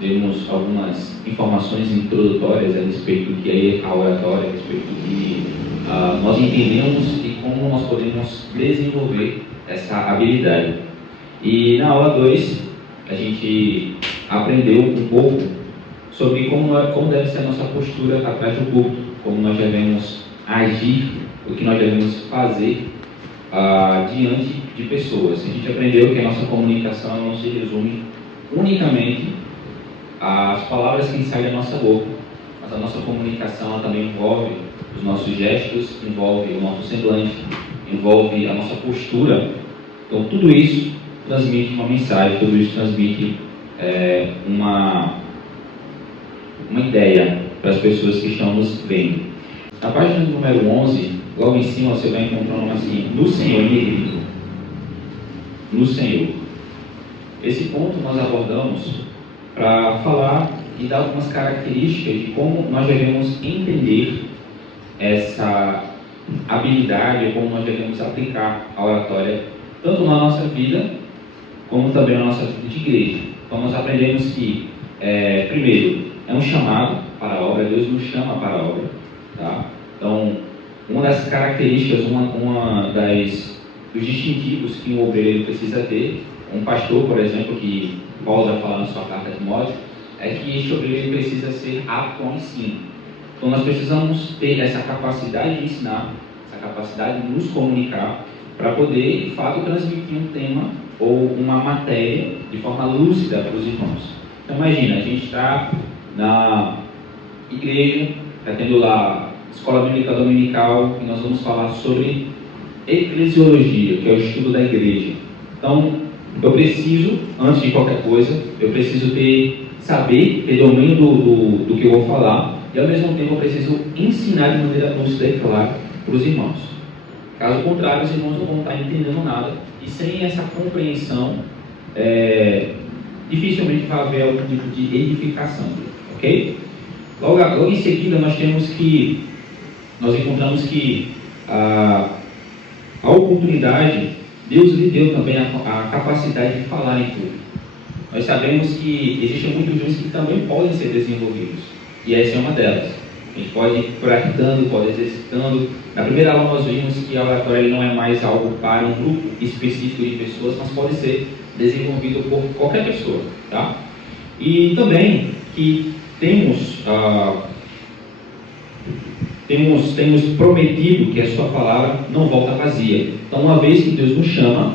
demos algumas informações introdutórias a respeito do que é a oratória, a respeito do que nós entendemos e como nós podemos desenvolver essa habilidade. E na aula 2, a gente aprendeu um pouco sobre como deve ser a nossa postura atrás do culto, como nós devemos agir, o que nós devemos fazer diante de pessoas. A gente aprendeu que a nossa comunicação não se resume unicamente às palavras que saem da nossa boca, mas a nossa comunicação também envolve os nossos gestos, envolve o nosso semblante, envolve a nossa postura. Então tudo isso transmite uma mensagem, tudo isso transmite uma ideia para as pessoas que estão nos vendo. Na página número 11, logo em cima você vai encontrar um assim: no Senhor em negrito. No Senhor. Esse ponto nós abordamos para falar e dar algumas características de como nós devemos entender essa habilidade, como nós devemos aplicar a oratória, tanto na nossa vida, como também na nossa vida de igreja. Então nós aprendemos que, primeiro, é um chamado para a obra, Deus nos chama para a obra. Tá? Então, uma das características, dos distintivos que um obreiro precisa ter, um pastor, por exemplo, que Paulo vai falar na sua carta de Timóteo, é que este obreiro precisa ser apto ao ensino. Então nós precisamos ter essa capacidade de ensinar, essa capacidade de nos comunicar, para poder, de fato, transmitir um tema ou uma matéria de forma lúcida para os irmãos. Então imagina, a gente está na igreja, está tendo lá escola bíblica dominical, e nós vamos falar sobre eclesiologia, que é o estudo da igreja. Então, eu preciso, antes de qualquer coisa, eu preciso ter domínio do que eu vou falar, e ao mesmo tempo eu preciso ensinar de maneira lúcida e clara para os irmãos. Caso contrário, os irmãos não vão estar entendendo nada, e sem essa compreensão, dificilmente vai haver algum tipo de edificação, ok? Logo em seguida, nós encontramos que a oportunidade, Deus lhe deu também a capacidade de falar em público. Nós sabemos que existem muitos dons que também podem ser desenvolvidos, e essa é uma delas. A gente pode ir praticando, pode ir exercitando. Na primeira aula nós vimos que a oratória não é mais algo para um grupo específico de pessoas, mas pode ser desenvolvido por qualquer pessoa. Tá? E também que temos prometido que a sua palavra não volta vazia. Então, uma vez que Deus nos chama,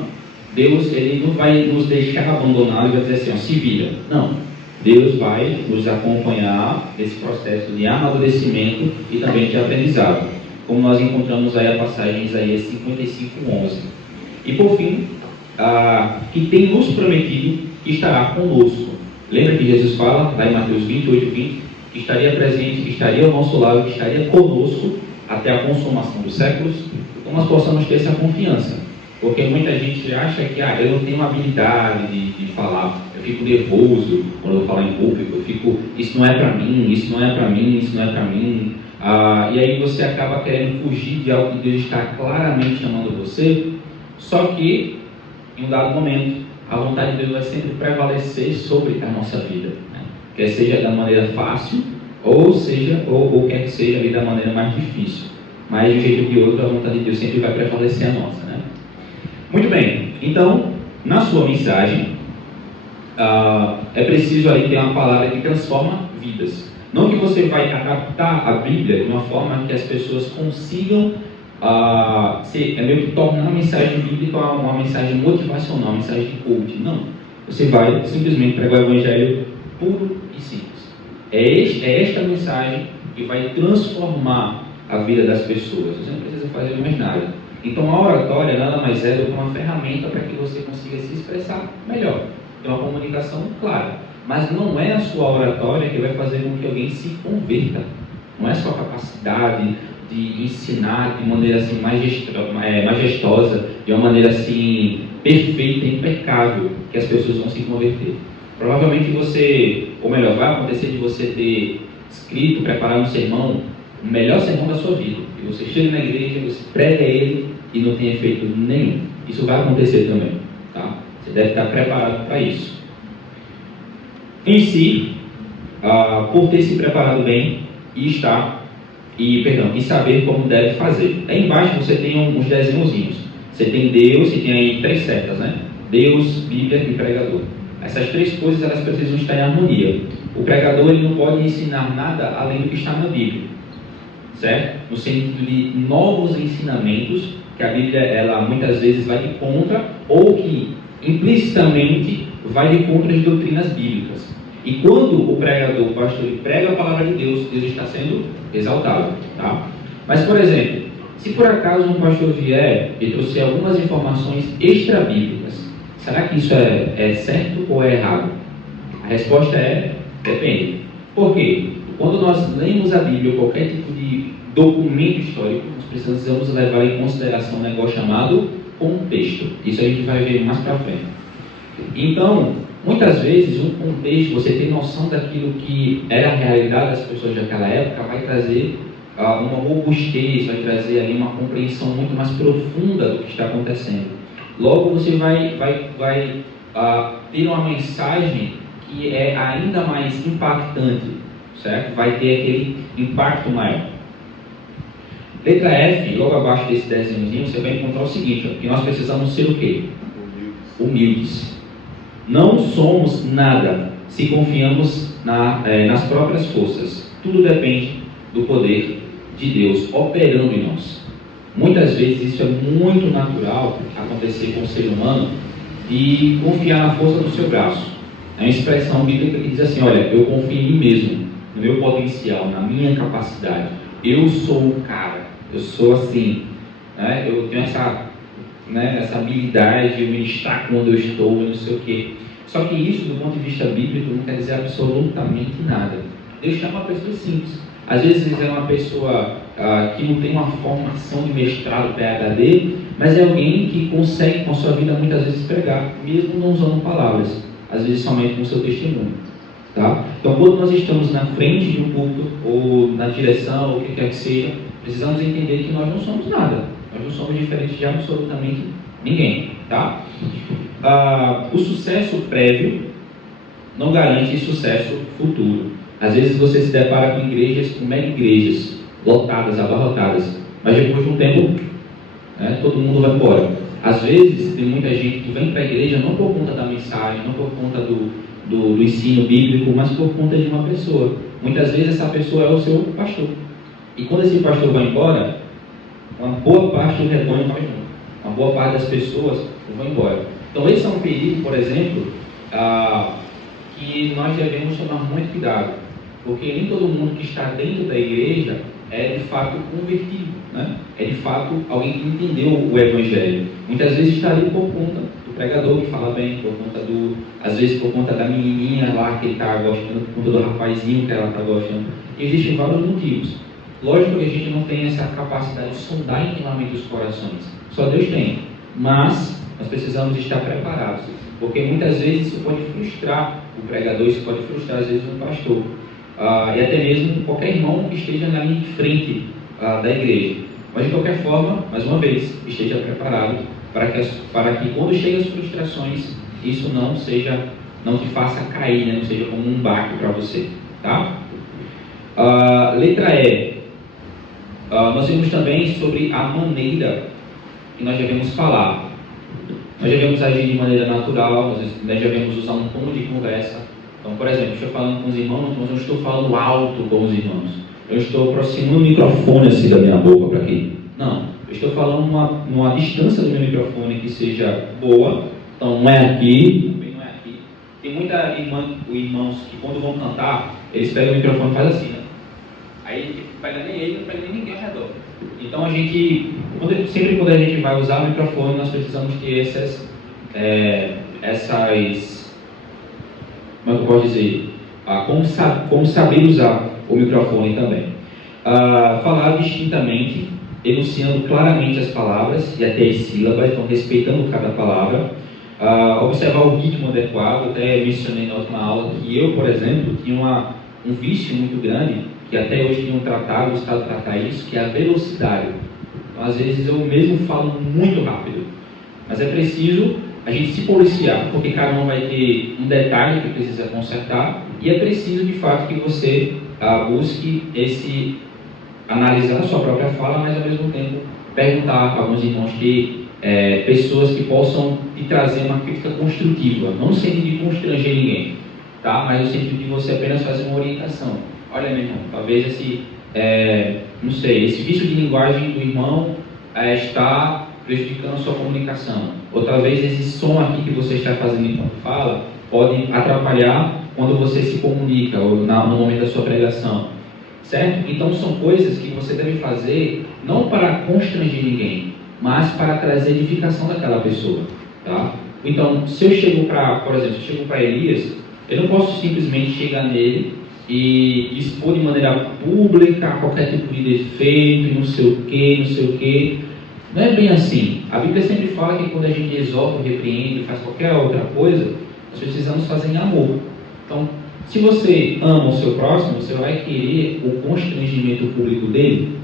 Deus ele não vai nos deixar abandonados e vai dizer assim, se vira. Não. Deus vai nos acompanhar nesse processo de amadurecimento e também de aprendizado. Como nós encontramos aí a passagem em Isaías 55:11. E por fim, que tem nos prometido que estará conosco. Lembra que Jesus fala, lá em Mateus 28:20, que estaria presente, que estaria ao nosso lado, que estaria conosco até a consumação dos séculos? Então nós possamos ter essa confiança. Porque muita gente acha que eu não tenho habilidade de falar, eu fico nervoso quando eu falo em público, isso não é para mim, isso não é para mim, isso não é para mim. E aí você acaba querendo fugir de algo que Deus está claramente chamando você, só que em um dado momento a vontade de Deus vai sempre prevalecer sobre a nossa vida, né? Quer seja da maneira fácil, ou quer que seja ali da maneira mais difícil, mas de um jeito ou de outro a vontade de Deus sempre vai prevalecer a nossa, né? Muito bem, então na sua mensagem é preciso aí ter uma palavra que transforma vidas. Não que você vai adaptar a Bíblia de uma forma que as pessoas consigam meio que tornar a mensagem bíblica uma mensagem motivacional, uma mensagem de coaching. Não. Você vai simplesmente pregar o Evangelho puro e simples. É esta mensagem que vai transformar a vida das pessoas. Você não precisa fazer mais nada. Então a oratória nada mais é do que uma ferramenta para que você consiga se expressar melhor. Tem uma comunicação clara. Mas não é a sua oratória que vai fazer com que alguém se converta. Não é a sua capacidade de ensinar de maneira assim majestosa, de uma maneira assim perfeita, impecável, que as pessoas vão se converter. Provavelmente vai acontecer de você ter escrito, preparado um sermão, o melhor sermão da sua vida. E você chega na igreja, você prega ele e não tem efeito nenhum. Isso vai acontecer também, tá? Você deve estar preparado para isso. em si, por ter se preparado bem e saber como deve fazer. Aí embaixo você tem uns desenhozinhos. Você tem Deus e tem aí 3 setas, né? Deus, Bíblia e pregador. Essas 3 coisas elas precisam estar em harmonia. O pregador ele não pode ensinar nada além do que está na Bíblia, certo? No sentido de novos ensinamentos que a Bíblia ela muitas vezes vai de contra ou que implicitamente vai de contra as doutrinas bíblicas. E quando o pregador, o pastor, ele prega a palavra de Deus, Deus está sendo exaltado, tá? Mas, por exemplo, se por acaso um pastor vier e trouxer algumas informações extra-bíblicas, será que isso é certo ou é errado? A resposta é: depende. Por quê? Quando nós lemos a Bíblia ou qualquer tipo de documento histórico, nós precisamos levar em consideração um negócio chamado contexto. Isso a gente vai ver mais para frente. Então, muitas vezes, um contexto, você tem noção daquilo que era a realidade das pessoas daquela época, vai trazer uma robustez, vai trazer ali uma compreensão muito mais profunda do que está acontecendo. Logo, você vai ter uma mensagem que é ainda mais impactante, certo? Vai ter aquele impacto maior. Letra F, logo abaixo desse desenhozinho, você vai encontrar o seguinte, ó, que nós precisamos ser o quê? Humildes. Não somos nada se confiamos nas próprias forças. Tudo depende do poder de Deus operando em nós. Muitas vezes isso é muito natural acontecer com o ser humano, de confiar na força do seu braço. É uma expressão bíblica que diz assim: olha, eu confio em mim mesmo, no meu potencial, na minha capacidade. Eu sou o cara, eu sou assim, né? Eu tenho essa habilidade de ministrar quando eu estou, não sei o quê. Só que isso, do ponto de vista bíblico, não quer dizer absolutamente nada. Deus chama uma pessoa simples. Às vezes é uma pessoa que não tem uma formação de mestrado, PhD, mas é alguém que consegue, com a sua vida, muitas vezes pregar, mesmo não usando palavras, às vezes somente com o seu testemunho. Tá? Então, quando nós estamos na frente de um púlpito, ou na direção, ou o que quer que seja, precisamos entender que nós não somos nada. Nós não somos diferentes de absolutamente ninguém. Tá? O sucesso prévio não garante sucesso futuro. Às vezes você se depara com igrejas, com mega igrejas, lotadas, abarrotadas, mas depois de um tempo, todo mundo vai embora. Às vezes tem muita gente que vem para a igreja não por conta da mensagem, não por conta do ensino bíblico, mas por conta de uma pessoa. Muitas vezes essa pessoa é o seu pastor. E quando esse pastor vai embora, uma boa parte do rebanho vai junto. Uma boa parte das pessoas vão embora. Então esse é um perigo, por exemplo, que nós devemos tomar muito cuidado. Porque nem todo mundo que está dentro da igreja é de fato convertido, né? É de fato alguém que entendeu o Evangelho. Muitas vezes está ali por conta do pregador que fala bem, por conta às vezes por conta da menininha lá que ele está gostando, por conta do rapazinho que ela está gostando. E existem vários motivos. Lógico que a gente não tem essa capacidade de sondar intimamente os corações. Só Deus tem. Mas nós precisamos estar preparados. Porque muitas vezes isso pode frustrar o pregador, isso pode frustrar às vezes um pastor. E até mesmo qualquer irmão que esteja na linha de frente da igreja. Mas de qualquer forma, mais uma vez, esteja preparado para que quando chegam as frustrações, isso não te faça cair, né? Não seja como um baque para você. Tá? Letra E. Nós vimos também sobre a maneira que nós devemos falar. Nós devemos agir de maneira natural, nós devemos usar um tom de conversa. Então, por exemplo, eu estou falando com os irmãos, mas eu não estou falando alto com os irmãos. Eu estou aproximando o microfone assim da minha boca para aqui. Não, eu estou falando numa distância do meu microfone que seja boa. Então, não é aqui, também não é aqui. Tem muita irmãos que quando vão cantar, eles pegam o microfone e fazem assim, né? Aí não pega nem ele, não pega nem ninguém ao redor. Então, sempre quando a gente vai usar o microfone, nós precisamos ter como é que eu posso dizer? Como saber usar o microfone também. Falar distintamente, enunciando claramente as palavras e até as sílabas, então respeitando cada palavra. Observar o ritmo adequado. Até mencionei na última aula que eu, por exemplo, tinha um vício muito grande, que até hoje tenho buscado tratar isso, que é a velocidade. Então, às vezes eu mesmo falo muito rápido, mas é preciso a gente se policiar, porque cada um vai ter um detalhe que precisa consertar, e é preciso de fato que você busque analisar a sua própria fala, mas ao mesmo tempo perguntar a alguns irmãos pessoas que possam te trazer uma crítica construtiva, não no sentido de constranger ninguém, tá? Mas no sentido de você apenas fazer uma orientação. Olha, meu irmão, talvez esse vício de linguagem do irmão está prejudicando a sua comunicação. Ou talvez esse som aqui que você está fazendo enquanto fala pode atrapalhar quando você se comunica ou no momento da sua pregação. Certo? Então são coisas que você deve fazer não para constranger ninguém, mas para trazer edificação daquela pessoa. Tá? Então, se eu chego para Elias, eu não posso simplesmente chegar nele e expor de maneira pública qualquer tipo de defeito e não sei o que. Não é bem assim. A Bíblia sempre fala que quando a gente exorta, repreende, faz qualquer outra coisa, nós precisamos fazer em amor. Então, se você ama o seu próximo, você vai querer o constrangimento público dele?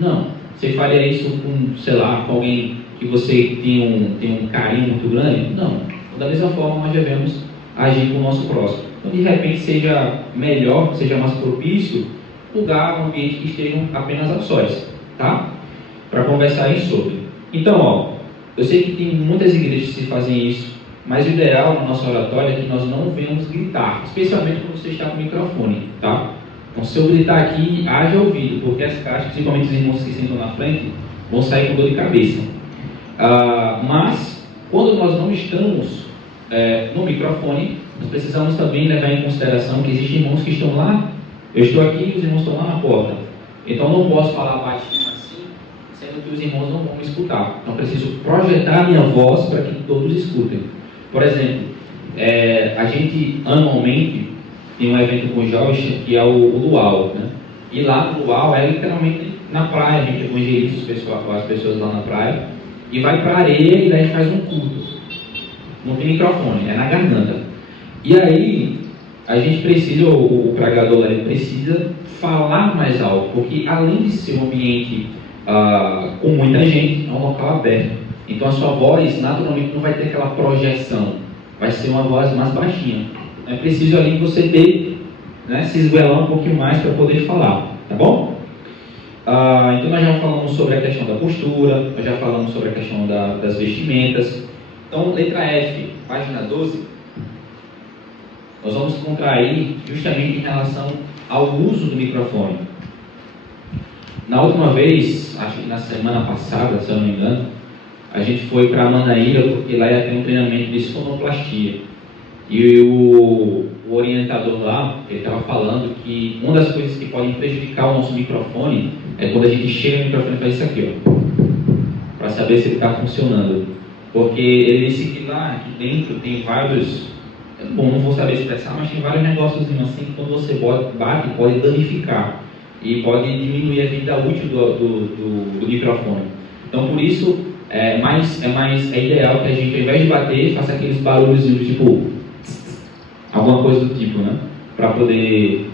Não. Você faria isso com alguém que você tem um carinho muito grande? Não. Da mesma forma, nós devemos agir com o nosso próximo. Então, de repente, seja melhor, seja mais propício, um ambiente que estejam apenas a sós, tá? Para conversarem sobre. Então, eu sei que tem muitas igrejas que fazem isso, mas o ideal na nossa oratória é que nós não venhamos gritar, especialmente quando você está com o microfone, tá? Então, se eu gritar aqui, haja ouvido, porque as caixas, principalmente os irmãos que sentam na frente, vão sair com dor de cabeça. Mas, quando nós não estamos no microfone, nós precisamos também levar em consideração que existem irmãos que estão lá, eu estou aqui e os irmãos estão lá na porta. Então, eu não posso falar baixinho assim, sendo que os irmãos não vão me escutar. Então, eu preciso projetar a minha voz para que todos escutem. Por exemplo, a gente anualmente tem um evento com jovens que é o Luau, né? E lá no Luau é literalmente na praia, a gente evangeliza as pessoas lá na praia e vai para a areia e daí faz um culto. Não tem microfone, é na garganta. E aí a gente precisa, o pregador ele precisa falar mais alto, porque além de ser um ambiente com muita gente, é um local aberto. Então a sua voz naturalmente não vai ter aquela projeção, vai ser uma voz mais baixinha. É preciso ali que você se esguelar um pouquinho mais para poder falar, tá bom? Então nós já falamos sobre a questão da postura, nós já falamos sobre a questão das vestimentas. Então, letra F, página 12, nós vamos contrair justamente em relação ao uso do microfone. Na última vez, acho que na semana passada, se eu não me engano, a gente foi para Manaíra, porque lá ia ter um treinamento de sonoplastia. E o orientador lá, ele estava falando que uma das coisas que podem prejudicar o nosso microfone é quando a gente chega no microfone e faz isso aqui, para saber se ele está funcionando. Porque ele disse que lá, aqui dentro, tem vários, não vou saber expressar, mas tem vários negócios assim que quando você bate, pode danificar e pode diminuir a vida útil do microfone. Então, por isso, é ideal que a gente, ao invés de bater, faça aqueles barulhos tipo alguma coisa do tipo, né? Para poder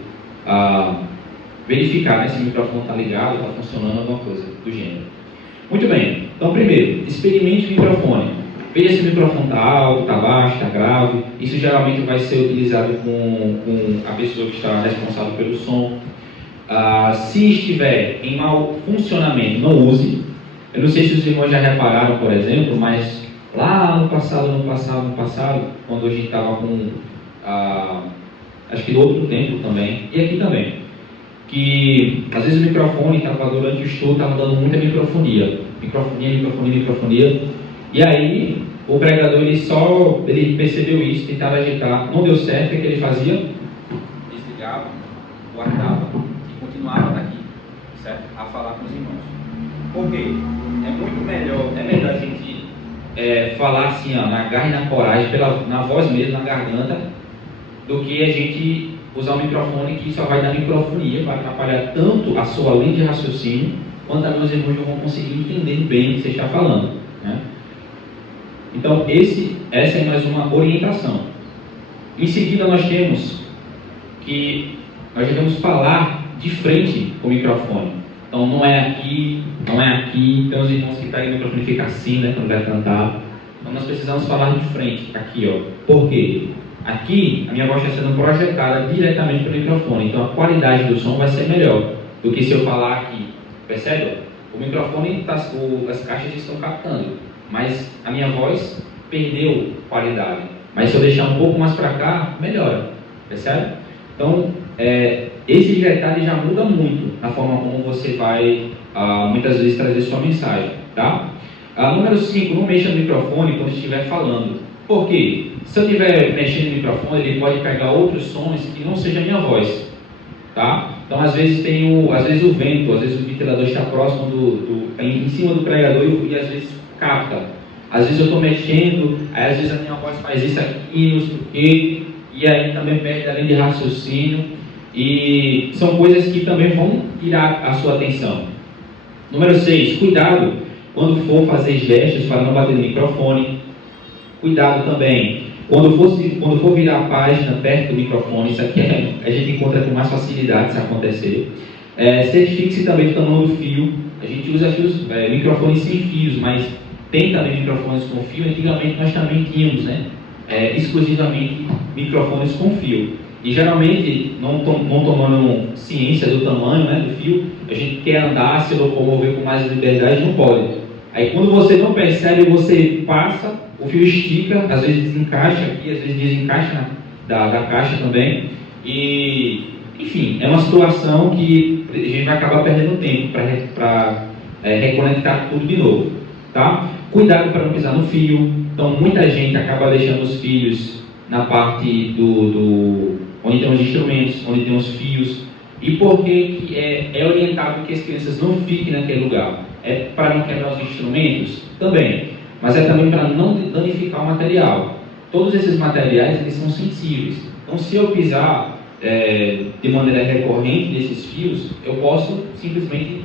verificar se o microfone está ligado, está funcionando, alguma coisa do gênero. Muito bem. Então, primeiro, experimente o microfone. Veja se o microfone está alto, está baixo, está grave. Isso geralmente vai ser utilizado com a pessoa que está responsável pelo som. Se estiver em mau funcionamento, não use. Eu não sei se os irmãos já repararam, por exemplo, mas lá no passado, quando a gente estava com, acho que no outro tempo também, e aqui também, que às vezes o microfone estava durante o estudo, estava dando muita microfonia, e aí o pregador ele percebeu isso, tentava ajeitar, não deu certo, o que ele fazia? Desligava, guardava e continuava daqui, certo? A falar com os irmãos. Por quê? É muito melhor a gente falar assim, na garra e na coragem, na voz mesmo, na garganta, do que a gente usar um microfone que só vai dar microfonia, vai atrapalhar tanto a sua linha de raciocínio, quanto também os irmãos não vão conseguir entender bem o que você está falando, né? Então, essa é mais uma orientação. Em seguida, nós temos que nós devemos falar de frente com o microfone. Então, não é aqui. Então, os irmãos que pegam o microfone ficam assim, né, quando vai cantar. Então nós precisamos falar de frente, aqui, ó. Por quê? Aqui a minha voz está sendo projetada diretamente pelo microfone, então a qualidade do som vai ser melhor do que se eu falar aqui. Percebe? O microfone, as caixas estão captando, mas a minha voz perdeu qualidade. Mas se eu deixar um pouco mais para cá, melhora. Percebe? Então, esse detalhe já muda muito na forma como você vai, muitas vezes, trazer sua mensagem. Tá? Número 5, não mexa no microfone quando estiver falando. Por quê? Se eu estiver mexendo no microfone, ele pode pegar outros sons que não seja a minha voz. Tá? Então, às vezes o vento, às vezes o ventilador está próximo em cima do pregador e às vezes capta. Às vezes eu estou mexendo, aí às vezes a minha voz faz isso aqui, não sei o quê, e aí também perde a linha de raciocínio. E são coisas que também vão tirar a sua atenção. Número 6, cuidado quando for fazer gestos para não bater no microfone. Cuidado também quando for virar a página perto do microfone. Isso aqui a gente encontra com mais facilidade se acontecer. Certifique-se também do tamanho do fio. A gente usa microfones sem fios, mas tem também microfones com fio. Antigamente nós também tínhamos, né? Exclusivamente microfones com fio. E geralmente, não tomando ciência do tamanho, né, do fio, a gente quer andar, se locomover com mais liberdade, não pode. Aí quando você não percebe, você passa, o fio estica, às vezes desencaixa aqui, às vezes desencaixa da caixa também. E, enfim, é uma situação que a gente vai acabar perdendo tempo para reconectar tudo de novo. Tá? Cuidado para não pisar no fio. Então, muita gente acaba deixando os fios na parte onde tem os instrumentos, onde tem os fios. E por que é orientado que as crianças não fiquem naquele lugar? É para não quebrar os instrumentos? Também. Mas é também para não danificar o material. Todos esses materiais, eles são sensíveis. Então, se eu pisar de maneira recorrente nesses fios, eu posso simplesmente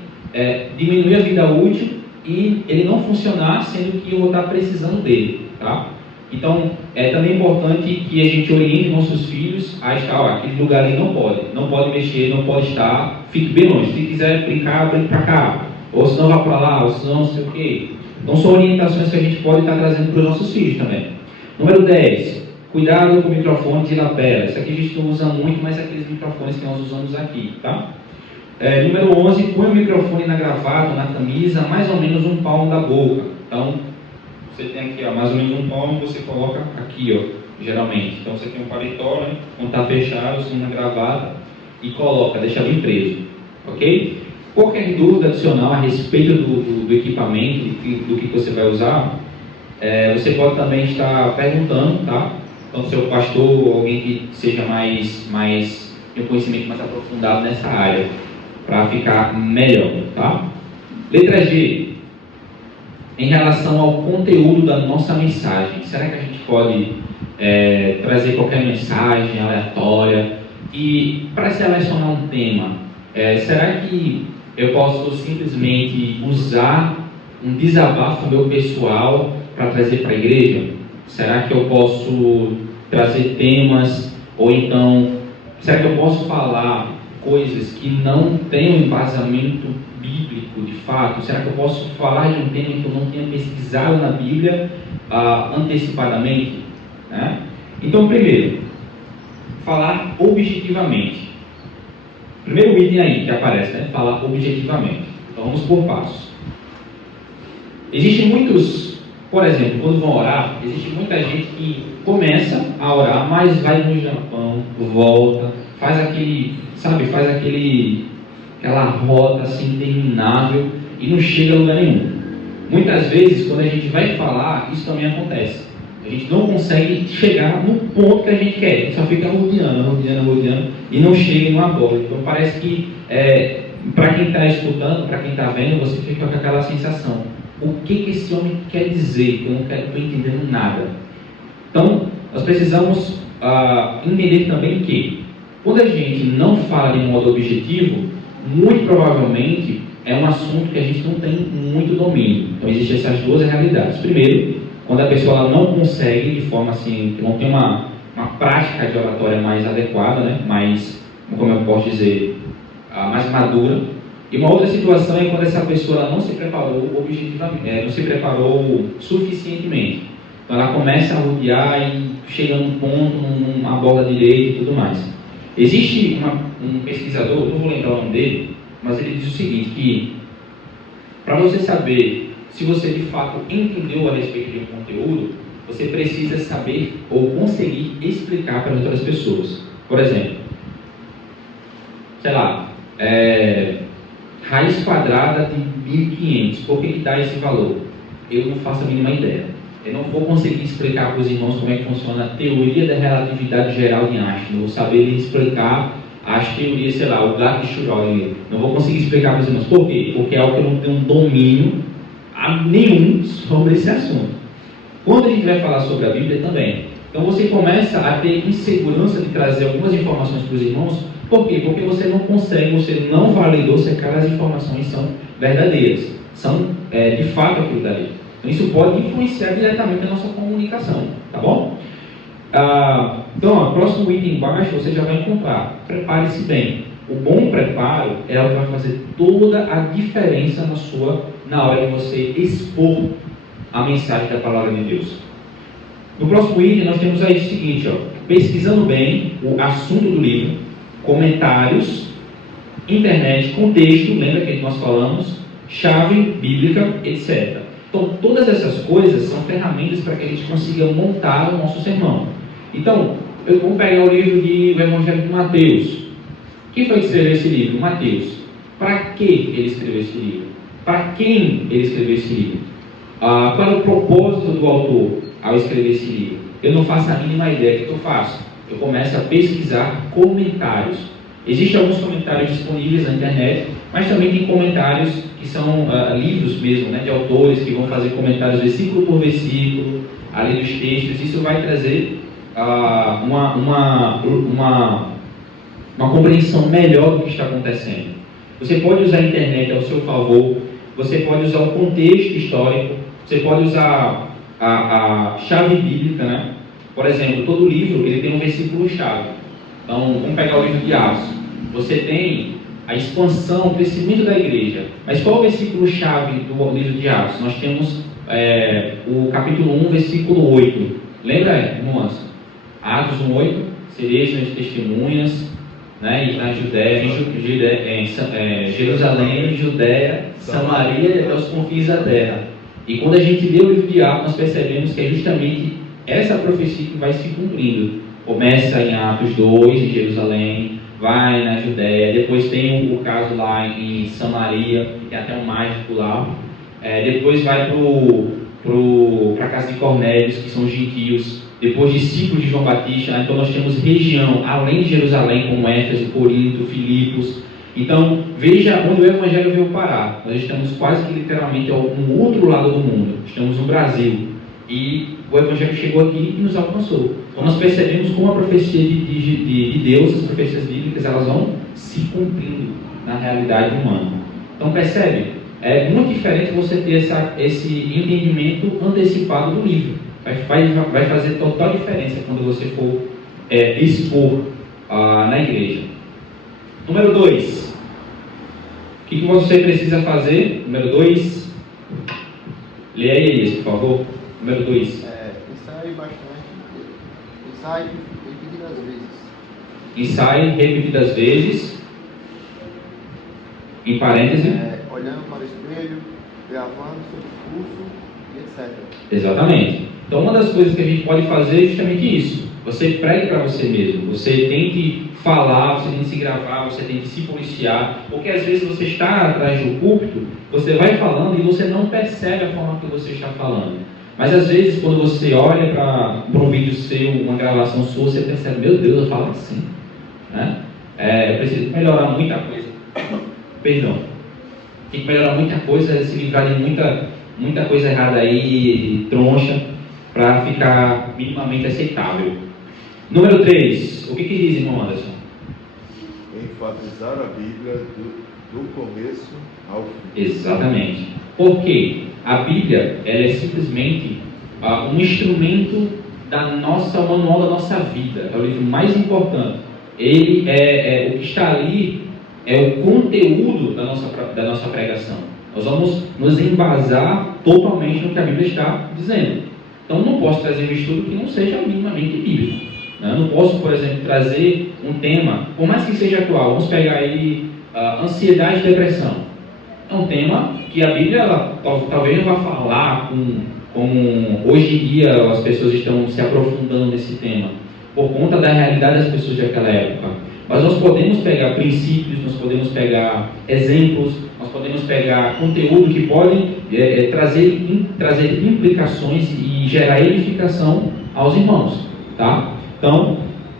diminuir a vida útil e ele não funcionar, sendo que eu vou estar precisando dele. Tá? Então, é também importante que a gente oriente nossos filhos a estar, aquele lugar ali não pode mexer, não pode estar, fique bem longe. Se quiser brincar, brinque para cá, ou se não vá para lá, ou se não sei o quê. Então, são orientações que a gente pode estar trazendo para os nossos filhos também. Número 10, cuidado com o microfone de lapela. Isso aqui a gente não usa muito, mas é aqueles microfones que nós usamos aqui, tá? Número 11, põe o microfone na gravata, na camisa, mais ou menos um palmo da boca. Então, você tem aqui, ó, mais ou menos um palmo, você coloca aqui, ó, geralmente. Então você tem um paletó, né, quando está fechado, assim, na gravata, e coloca, deixa bem preso, ok? Qualquer dúvida adicional a respeito do equipamento, do que você vai usar, você pode também estar perguntando, tá? Então, seu pastor ou alguém que seja tem um conhecimento mais aprofundado nessa área, para ficar melhor, tá? Letra G. Em relação ao conteúdo da nossa mensagem, será que a gente pode trazer qualquer mensagem aleatória? E para selecionar um tema, será que eu posso simplesmente usar um desabafo meu pessoal para trazer para a igreja? Será que eu posso trazer temas? Ou então, será que eu posso falar coisas que não tenham embasamento bíblico de fato? Será que eu posso falar de um tema que eu não tenha pesquisado na Bíblia antecipadamente? Né? Então, primeiro, falar objetivamente. Primeiro item aí que aparece, né? Falar objetivamente. Então, vamos por passos. Existem muitos, por exemplo, quando vão orar, existe muita gente que começa a orar, mas vai no Japão, volta, faz aquela rota assim interminável e não chega a lugar nenhum. Muitas vezes, quando a gente vai falar, isso também acontece. A gente não consegue chegar no ponto que a gente quer, a gente só fica rodeando e não chega em uma bola. Então parece que, para quem está escutando, para quem está vendo, você fica com aquela sensação: o que esse homem quer dizer? Eu não estou entendendo nada. Então, nós precisamos entender também que, quando a gente não fala de modo objetivo, muito provavelmente é um assunto que a gente não tem muito domínio. Então, existem essas duas realidades. Primeiro, quando a pessoa ela não consegue, de forma assim, que não tem uma prática de oratória mais adequada, né? Mais, como eu posso dizer, mais madura. E uma outra situação é quando essa pessoa não se preparou objetivamente, não se preparou suficientemente. Então ela começa a rodear e chega num ponto, numa borda direita e tudo mais. Existe um pesquisador, não vou lembrar o nome dele, mas ele diz o seguinte, que para você saber se você de fato entendeu a respeito de um conteúdo, você precisa saber ou conseguir explicar para outras pessoas. Por exemplo, sei lá, raiz quadrada de 1500, por que dá esse valor? Eu não faço a mínima ideia. Eu não vou conseguir explicar para os irmãos como é que funciona a teoria da relatividade geral de Einstein. Não vou saber explicar as teorias, sei lá, o gato de Schrödinger. Não vou conseguir explicar para os irmãos. Por quê? Porque é algo que eu não tenho domínio nenhum sobre esse assunto. Quando a gente vai falar sobre a Bíblia também. Então você começa a ter insegurança de trazer algumas informações para os irmãos. Por quê? Porque você não consegue, você não validou se aquelas informações são verdadeiras. São, de fato, aquilo dali. Então, isso pode influenciar diretamente a nossa comunicação, tá bom? Então, o próximo item embaixo você já vai encontrar. Prepare-se bem. O bom preparo é o que vai fazer toda a diferença na hora de você expor a mensagem da palavra de Deus. No próximo item nós temos aí o seguinte, pesquisando bem o assunto do livro, comentários, internet, contexto, lembra que nós falamos, chave bíblica, etc. Então, todas essas coisas são ferramentas para que a gente consiga montar o nosso sermão. Então, vamos pegar o livro do Evangelho de Mateus. Quem foi que escreveu esse livro? Mateus. Para que ele escreveu esse livro? Para quem ele escreveu esse livro? Qual é o propósito do autor ao escrever esse livro? Eu não faço a mínima ideia. O que eu faço? Eu começo a pesquisar comentários. Existem alguns comentários disponíveis na internet, mas também tem comentários que são livros mesmo, né, de autores que vão fazer comentários versículo por versículo, além dos textos. Isso vai trazer uma compreensão melhor do que está acontecendo. Você pode usar a internet ao seu favor, você pode usar o contexto histórico, você pode usar a chave bíblica, né? Por exemplo, todo livro ele tem um versículo-chave. Então, vamos pegar o livro de Atos. Você tem a expansão, o crescimento da igreja. Mas qual é o versículo-chave do livro de Atos? Nós temos o capítulo 1, versículo 8. Lembra, irmãos? Atos 1:8, sereis minhas testemunhas, né? E na Judéia, Jerusalém, Judéia, Samaria e até os confins da terra. E quando a gente lê o livro de Atos, nós percebemos que é justamente essa profecia que vai se cumprindo. Começa em Atos 2, em Jerusalém, vai na Judéia, depois tem o caso lá em Samaria, que tem até um mágico lá, depois vai para a casa de Cornélios, que são os gentios, depois discípulos de João Batista, né? Então nós temos região, além de Jerusalém, como Éfeso, Corinto, Filipos. Então, veja onde o Evangelho veio parar. Nós estamos quase que literalmente no outro lado do mundo, estamos no Brasil, e o Evangelho chegou aqui e nos alcançou. Então nós percebemos como a profecia de Deus, as profecias bíblicas, elas vão se cumprindo na realidade humana. Então percebe? É muito diferente você ter esse entendimento antecipado do livro. Vai fazer total diferença quando você for expor na igreja. Número 2. O que você precisa fazer? Número 2. Leia aí, por favor. Número 2. Ensaie bastante. Ensaie repetidas vezes. Ensaie repetidas vezes. Em parêntese. Olhando para o espelho, gravando seu discurso, etc. Exatamente. Então, uma das coisas que a gente pode fazer é justamente isso. Você pregue para você mesmo. Você tente falar, você tente se gravar, você tente se policiar. Porque às vezes você está atrás do púlpito, você vai falando e você não percebe a forma que você está falando. Mas às vezes, quando você olha para um vídeo seu, uma gravação sua, você percebe, meu Deus, eu falo assim. Né? Eu preciso melhorar muita coisa. Perdão. Tem que melhorar muita coisa, se livrar de muita coisa errada aí, troncha, para ficar minimamente aceitável. Número 3. O que diz, irmão Anderson? Enfatizar a Bíblia do começo ao fim. Exatamente. Por quê? A Bíblia, ela é simplesmente um instrumento o manual da nossa vida. É o livro mais importante. Ele o que está ali é o conteúdo da nossa pregação. Nós vamos nos embasar totalmente no que a Bíblia está dizendo. Então, não posso trazer um estudo que não seja minimamente bíblico. Né? Eu não posso, por exemplo, trazer um tema, por mais que seja atual, vamos pegar aí ansiedade e depressão. É um tema que a Bíblia talvez não vá falar como hoje em dia as pessoas estão se aprofundando nesse tema, por conta da realidade das pessoas daquela época. Mas nós podemos pegar princípios, nós podemos pegar exemplos, nós podemos pegar conteúdo que podem trazer implicações e gerar edificação aos irmãos. Tá? Então,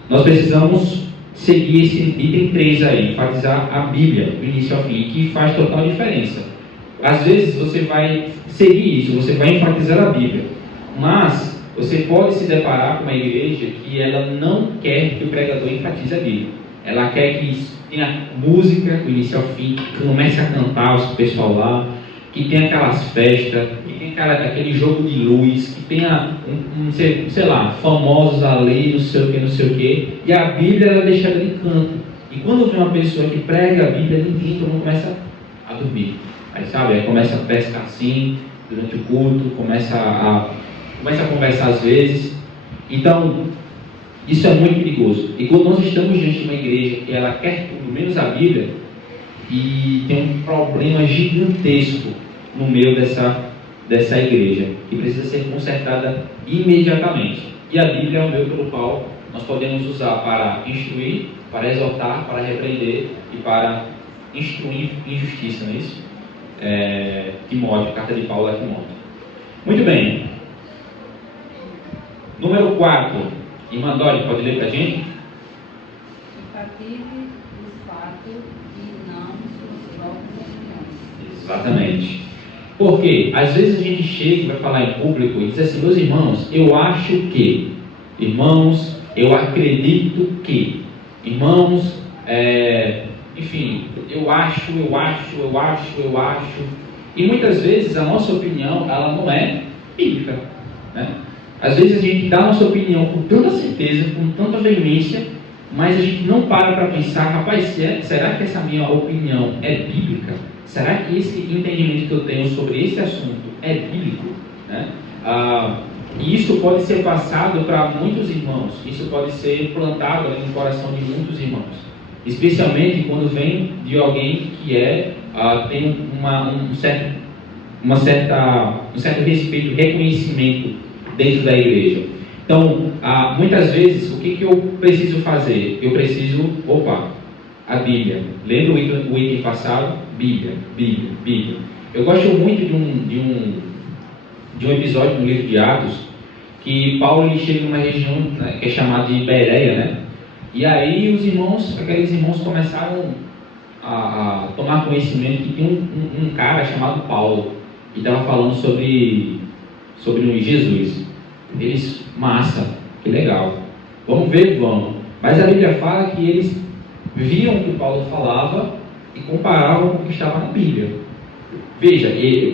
nós precisamos seguir esse item 3 aí, enfatizar a Bíblia, do início ao fim, que faz total diferença. Às vezes você vai seguir isso, você vai enfatizar a Bíblia, mas você pode se deparar com uma igreja que ela não quer que o pregador enfatize a Bíblia. Ela quer que tenha música do início ao fim, que comece a cantar o pessoal lá, que tenha aquelas festas, que tenha aquele jogo de luz, que tenha, sei lá, famosos ali, não sei o que, e a Bíblia ela é deixada de canto. E quando vem uma pessoa que prega a Bíblia, ninguém, todo mundo começa a dormir. Aí sabe, aí começa a pescar assim, durante o culto, começa a conversar às vezes. Então, isso é muito perigoso. E quando nós estamos diante de uma igreja que ela quer tudo menos a Bíblia, e tem um problema gigantesco no meio dessa igreja, que precisa ser consertada imediatamente. E a Bíblia é o meio pelo qual nós podemos usar para instruir, para exortar, para repreender e para instruir em justiça, não é isso? Timóteo, carta de Paulo a Timóteo. Muito bem. Número 4. Irmã Dori, pode ler para a gente? Enfatize os fatos e não suas próprias opiniões. Exatamente. Porque às vezes a gente chega e vai falar em público e diz assim: meus irmãos, eu acho que, irmãos, eu acredito que, irmãos, enfim, eu acho. E muitas vezes a nossa opinião, ela não é bíblica, né? Às vezes a gente dá a nossa opinião com tanta certeza, com tanta veemência, mas a gente não para pensar, rapaz, será que essa minha opinião é bíblica? Será que esse entendimento que eu tenho sobre esse assunto é bíblico? Né? E isso pode ser passado para muitos irmãos, isso pode ser plantado ali no coração de muitos irmãos, especialmente quando vem de alguém que tem um certo respeito, reconhecimento dentro da igreja. Então, muitas vezes, o que eu preciso fazer? Eu preciso, a Bíblia. Lendo o item passado, Bíblia. Eu gosto muito de um episódio no livro de Atos, que Paulo ele chega numa região, né, que é chamada de Bereia, né? E aí aqueles irmãos começaram a tomar conhecimento que tinha um cara chamado Paulo, que estava falando sobre Jesus. Eles, massa, que legal, vamos ver, vamos. Mas a Bíblia fala que eles viam o que Paulo falava e comparavam com o que estava na Bíblia. Veja,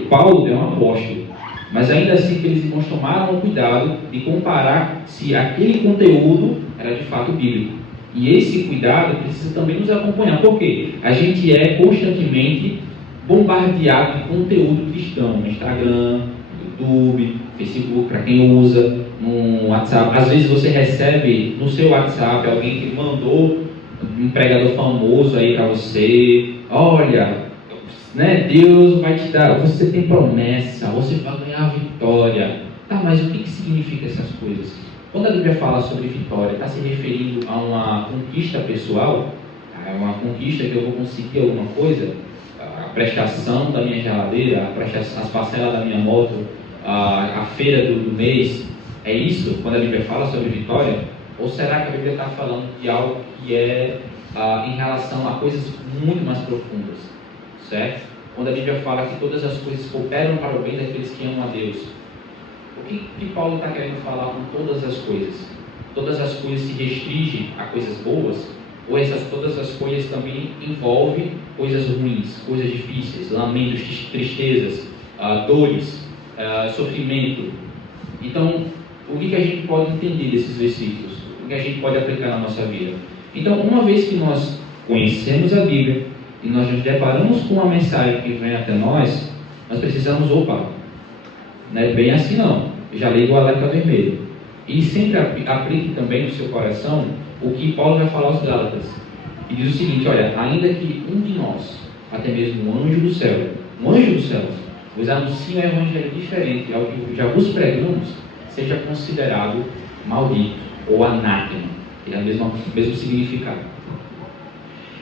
Paulo é um apóstolo, mas ainda assim que eles irmãos tomaram o cuidado de comparar se aquele conteúdo era de fato bíblico. E esse cuidado precisa também nos acompanhar, porque a gente é constantemente bombardeado de conteúdo cristão no Instagram, YouTube, Facebook, para quem usa, no WhatsApp. Às vezes você recebe no seu WhatsApp alguém que mandou um pregador famoso aí para você: olha, né, Deus vai te dar, você tem promessa, você vai ganhar a vitória. Tá, mas o que significa essas coisas? Quando a Bíblia fala sobre vitória, está se referindo a uma conquista pessoal? É uma conquista que eu vou conseguir alguma coisa? A prestação da minha geladeira, as parcelas da minha moto, a feira do mês? É isso quando a Bíblia fala sobre vitória? Ou será que a Bíblia está falando de algo que é em relação a coisas muito mais profundas? Certo? Quando a Bíblia fala que todas as coisas cooperam para o bem daqueles que amam a Deus, o que Paulo está querendo falar com todas as coisas? Todas as coisas se restringem a coisas boas? Ou todas as coisas também envolvem coisas ruins, coisas difíceis, lamentos, tristezas, dores, sofrimento? Então, o que a gente pode entender desses versículos? O que a gente pode aplicar na nossa vida? Então, uma vez que nós conhecemos a Bíblia e nós nos deparamos com uma mensagem que vem até nós precisamos, não é bem assim não. já liga o alerta vermelho. E sempre aplique também no seu coração o que Paulo vai falar aos Gálatas. E diz o seguinte: olha, ainda que um de nós, até mesmo um anjo do céu, vos anuncie um evangelho diferente ao que já vos pregamos, seja considerado maldito ou anátema. Ele é o mesmo significado.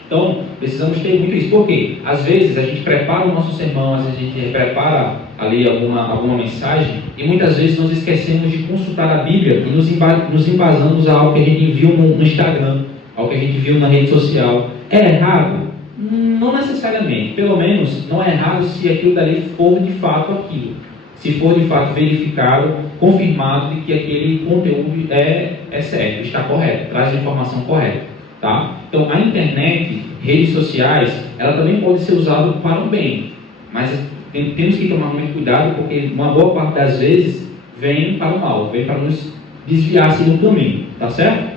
Então, precisamos ter muito isso. Por quê? Às vezes a gente prepara o nosso sermão, às vezes a gente prepara ali alguma mensagem, e muitas vezes nós esquecemos de consultar a Bíblia e nos embasamos a algo que a gente viu no Instagram, algo que a gente viu na rede social. É errado? Não necessariamente. Pelo menos não é errado se aquilo dali for de fato aquilo. Se for de fato verificado, confirmado de que aquele conteúdo é certo, está correto, traz a informação correta. Tá? Então, a internet, redes sociais, ela também pode ser usada para o bem, mas temos que tomar muito cuidado, porque uma boa parte das vezes vem para o mal, vem para nos desviar do caminho, tá certo?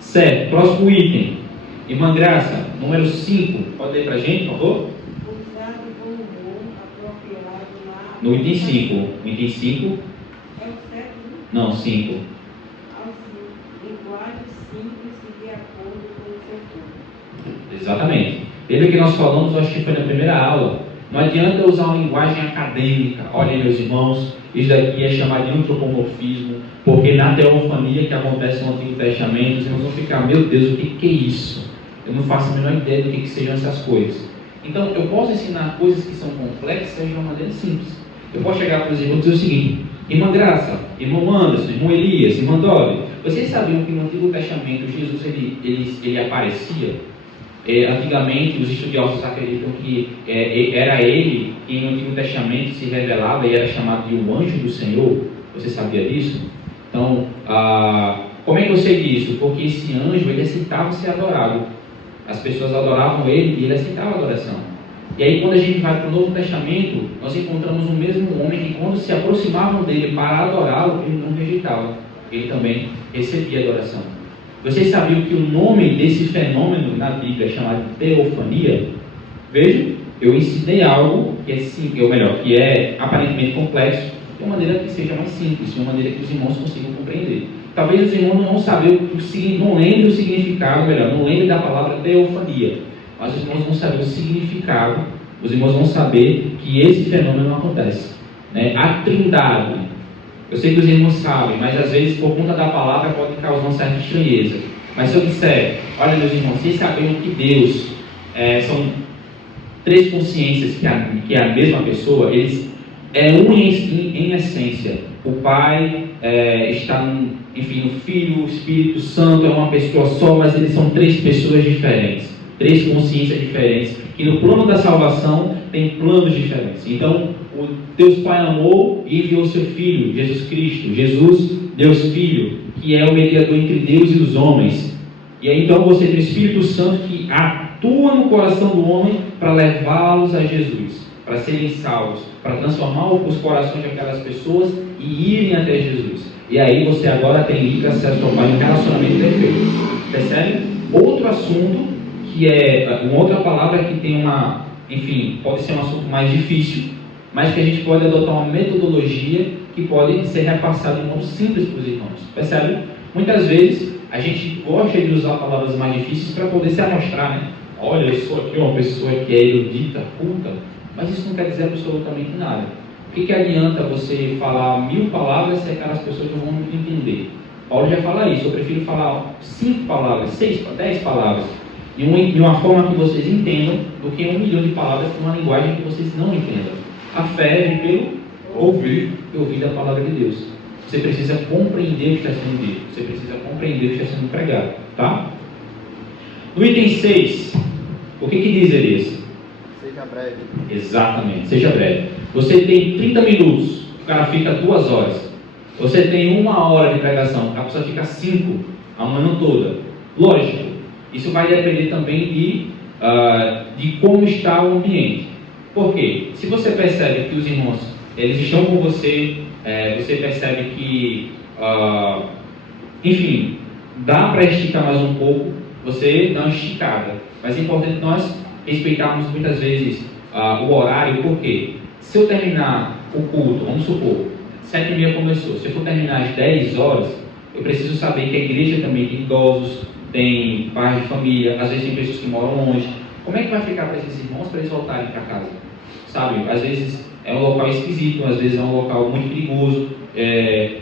Certo, próximo item. Irmã Graça, número 5, pode ler para a gente, por favor? Usar o bom humor apropriado lá. No item 5. Item 5? É o 7, né? Não, 5. Linguagem simples e de acordo com o seu público. Exatamente. Lembra que nós falamos, acho que foi na primeira aula, não adianta usar uma linguagem acadêmica. Olhem, meus irmãos, isso daqui é chamado de antropomorfismo, porque na teofania que acontece no Antigo Testamento, os irmãos vão ficar: meu Deus, o que é isso? Eu não faço a menor ideia do que sejam essas coisas. Então, eu posso ensinar coisas que são complexas de uma maneira simples. Eu posso chegar para os irmãos e dizer o seguinte: irmã Graça, irmão Anderson, irmão Elias, irmã Dori, vocês sabiam que no Antigo Testamento Jesus ele aparecia? Antigamente, os estudiosos acreditam que era ele que no Antigo Testamento se revelava e era chamado de um anjo do Senhor. Você sabia disso? Então, como é que eu sei disso? Porque esse anjo, ele aceitava ser adorado. As pessoas adoravam ele e ele aceitava a adoração. E aí, quando a gente vai para o Novo Testamento, nós encontramos o mesmo homem que, quando se aproximavam dele para adorá-lo, ele não rejeitava. Ele também recebia adoração. Vocês sabiam que o nome desse fenômeno na Bíblia é chamado de teofania? Vejam, eu ensinei algo que é simples, ou melhor, que é aparentemente complexo, de uma maneira que seja mais simples, de uma maneira que os irmãos consigam compreender. Talvez os irmãos não saibam não lembrem o significado, não lembrem da palavra teofania, mas os irmãos vão saber o significado, os irmãos vão saber que esse fenômeno acontece. A trindade. Eu sei que os irmãos sabem, mas às vezes por conta da palavra pode causar uma certa estranheza. Mas se eu disser: olha, meus irmãos, vocês sabiam que Deus são três consciências que é a mesma pessoa, eles um em essência. O Pai está, enfim, o Filho, o Espírito Santo é uma pessoa só, mas eles são três pessoas diferentes, três consciências diferentes, que no plano da salvação tem planos diferentes. Então, o Deus Pai amou e enviou seu Filho, Jesus Cristo, Jesus, Deus Filho, que é o mediador entre Deus e os homens. E aí então você tem o Espírito Santo que atua no coração do homem para levá-los a Jesus, para serem salvos, para transformar os corações daquelas pessoas e irem até Jesus. E aí você agora tem livre acesso ao Pai, um relacionamento perfeito. Percebe? Outro assunto, que é uma outra palavra que tem enfim, pode ser um assunto mais difícil, mas que a gente pode adotar uma metodologia que pode ser repassada de modo simples para os irmãos. Percebe? Muitas vezes a gente gosta de usar palavras mais difíceis para poder se amostrar, né? Olha, eu sou aqui uma pessoa que é erudita, culta, mas isso não quer dizer absolutamente nada. O que adianta você falar 1000 palavras se aquelas pessoas não vão entender? Paulo já fala isso: eu prefiro falar 5 palavras, 6, 10 palavras, de uma forma que vocês entendam, do que 1 milhão de palavras com uma linguagem que vocês não entendam. A fé vem pelo ouvir e ouvir a palavra de Deus. Você precisa compreender o que está sendo dito, você precisa compreender o que está sendo pregado, tá? No item 6, o que diz Elias? Seja breve. Exatamente, seja breve. Você tem 30 minutos, o cara fica 2 horas. Você tem 1 hora de pregação, a pessoa fica 5, a manhã toda. Lógico, isso vai depender também de como está o ambiente. Por quê? Se você percebe que os irmãos eles estão com você, você percebe que, enfim, dá para esticar mais um pouco, você dá uma esticada. Mas é importante nós respeitarmos muitas vezes o horário, porque se eu terminar o culto, vamos supor, 7h30 começou. Se eu for terminar às 10 horas, eu preciso saber que a igreja também tem idosos, tem pais de família, às vezes tem pessoas que moram longe. Como é que vai ficar para esses irmãos para eles voltarem para casa? Sabe, às vezes é um local esquisito, às vezes é um local muito perigoso,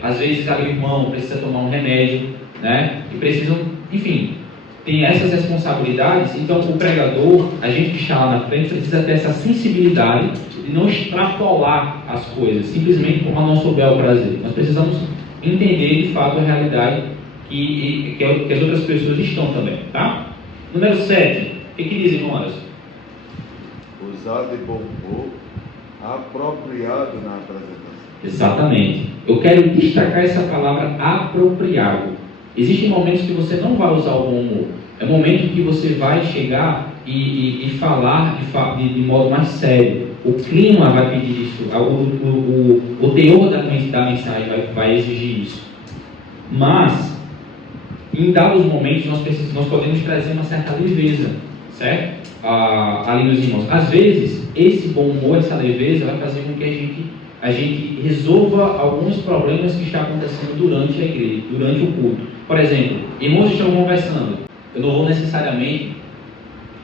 às vezes o irmão precisa tomar um remédio, né? E precisam, enfim, tem essas responsabilidades. Então o pregador, a gente que está lá na frente, precisa ter essa sensibilidade de não extrapolar as coisas, simplesmente como a nosso bel prazer. Nós precisamos entender de fato a realidade que as outras pessoas estão também, tá? Número 7, o que diz, irmãos? Usar de bom humor, apropriado na apresentação. Exatamente. Eu quero destacar essa palavra apropriado. Existem momentos que você não vai usar o bom humor. É momento que você vai chegar e falar de modo mais sério. O clima vai pedir isso. O teor da mensagem vai exigir isso. Mas, em dados momentos, nós podemos trazer uma certa leveza, certo? Ali nos irmãos. Às vezes, esse bom humor, essa leveza, vai fazer com que a gente resolva alguns problemas que estão acontecendo durante a igreja, durante o culto. Por exemplo, irmãos estão conversando. Eu não vou necessariamente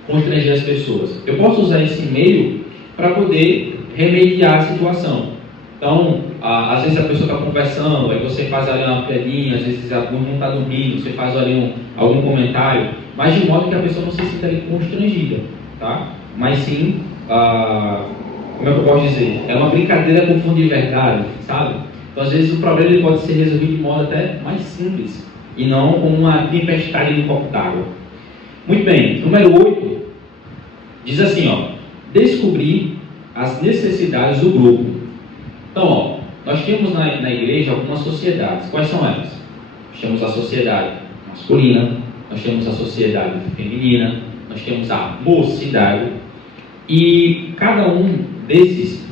constranger as pessoas. Eu posso usar esse meio para poder remediar a situação. Então, às vezes a pessoa está conversando, aí você faz ali uma piadinha, às vezes algum não está dormindo, você faz ali algum comentário, mas de modo que a pessoa não se sinta ali constrangida, tá? Mas sim, como é que eu posso dizer? É uma brincadeira com fundo de verdade, sabe? Então, às vezes o problema ele pode ser resolvido de modo até mais simples, e não como uma tempestade no copo d'água. Muito bem, número 8, diz assim, ó, descobrir as necessidades do grupo. Então, ó, nós temos na igreja algumas sociedades. Quais são elas? Nós temos a sociedade masculina, nós temos a sociedade feminina, nós temos a mocidade, e cada um desses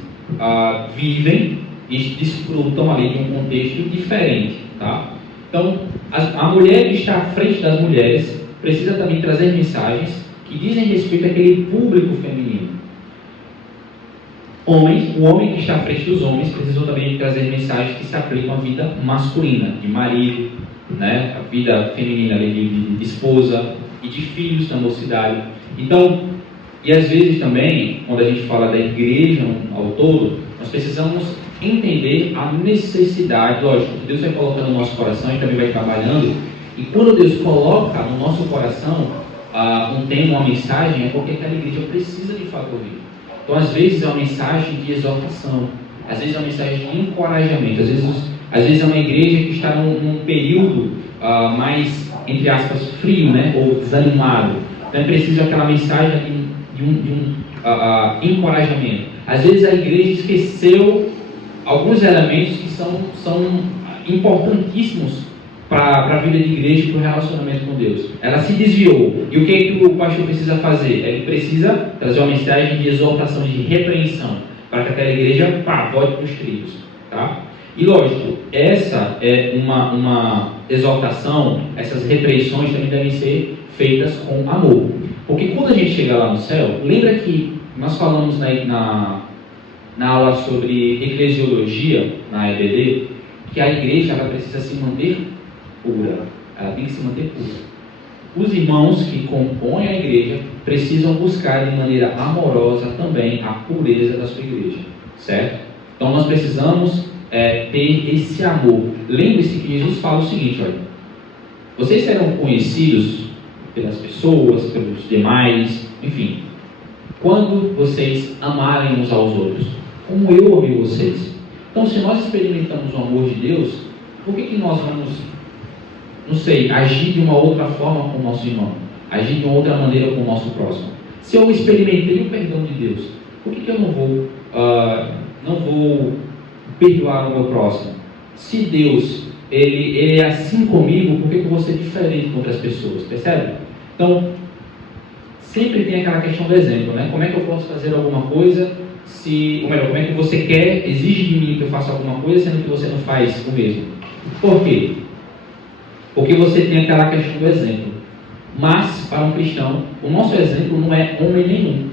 vivem e desfrutam ali de um contexto diferente, tá? Então, a mulher que está à frente das mulheres precisa também trazer mensagens que dizem respeito àquele público feminino. O homem que está à frente dos homens precisa também trazer mensagens que se aplicam à vida masculina, de marido, né? A vida feminina de esposa e de filhos na mocidade. Então, e às vezes também, quando a gente fala da igreja ao todo, nós precisamos entender a necessidade, lógico, que Deus vai colocando no nosso coração e também vai trabalhando, e quando Deus coloca no nosso coração um tema, uma mensagem, é porque aquela igreja precisa de fato ouvir. Então, às vezes é uma mensagem de exortação, às vezes é uma mensagem de encorajamento, às vezes é uma igreja que está num período mais, entre aspas, frio, né, ou desanimado. Então, é preciso aquela mensagem de um encorajamento. Às vezes a igreja esqueceu alguns elementos que são importantíssimos para a vida de igreja e para o relacionamento com Deus. Ela se desviou. E o que é que o pastor precisa fazer? Ele precisa trazer uma mensagem de exortação, de repreensão, para que aquela igreja volte para os trilhos. Tá? E lógico, essa é uma exortação, essas repreensões também devem ser feitas com amor. Porque quando a gente chegar lá no céu, lembra que nós falamos na aula sobre eclesiologia, na EBD, que a igreja ela precisa se manter pura. Ela tem que se manter pura. Os irmãos que compõem a igreja precisam buscar de maneira amorosa também a pureza da sua igreja. Certo? Então nós precisamos ter esse amor. Lembre-se que Jesus fala o seguinte, olha, vocês serão conhecidos pelas pessoas, pelos demais, enfim, quando vocês amarem uns aos outros, como eu amei vocês. Então, se nós experimentamos o amor de Deus, por que nós vamos, não sei, agir de uma outra forma com o nosso irmão? Agir de uma outra maneira com o nosso próximo? Se eu experimentei o perdão de Deus, por que eu não vou perdoar o meu próximo? Se Deus ele é assim comigo, por que eu vou ser diferente com outras pessoas? Percebe? Então, sempre tem aquela questão do exemplo, né? Como é que eu posso fazer alguma coisa, ou melhor, como é que você exige de mim que eu faça alguma coisa, sendo que você não faz o mesmo? Por quê? Porque você tem aquela questão do exemplo. Mas, para um cristão, o nosso exemplo não é homem nenhum.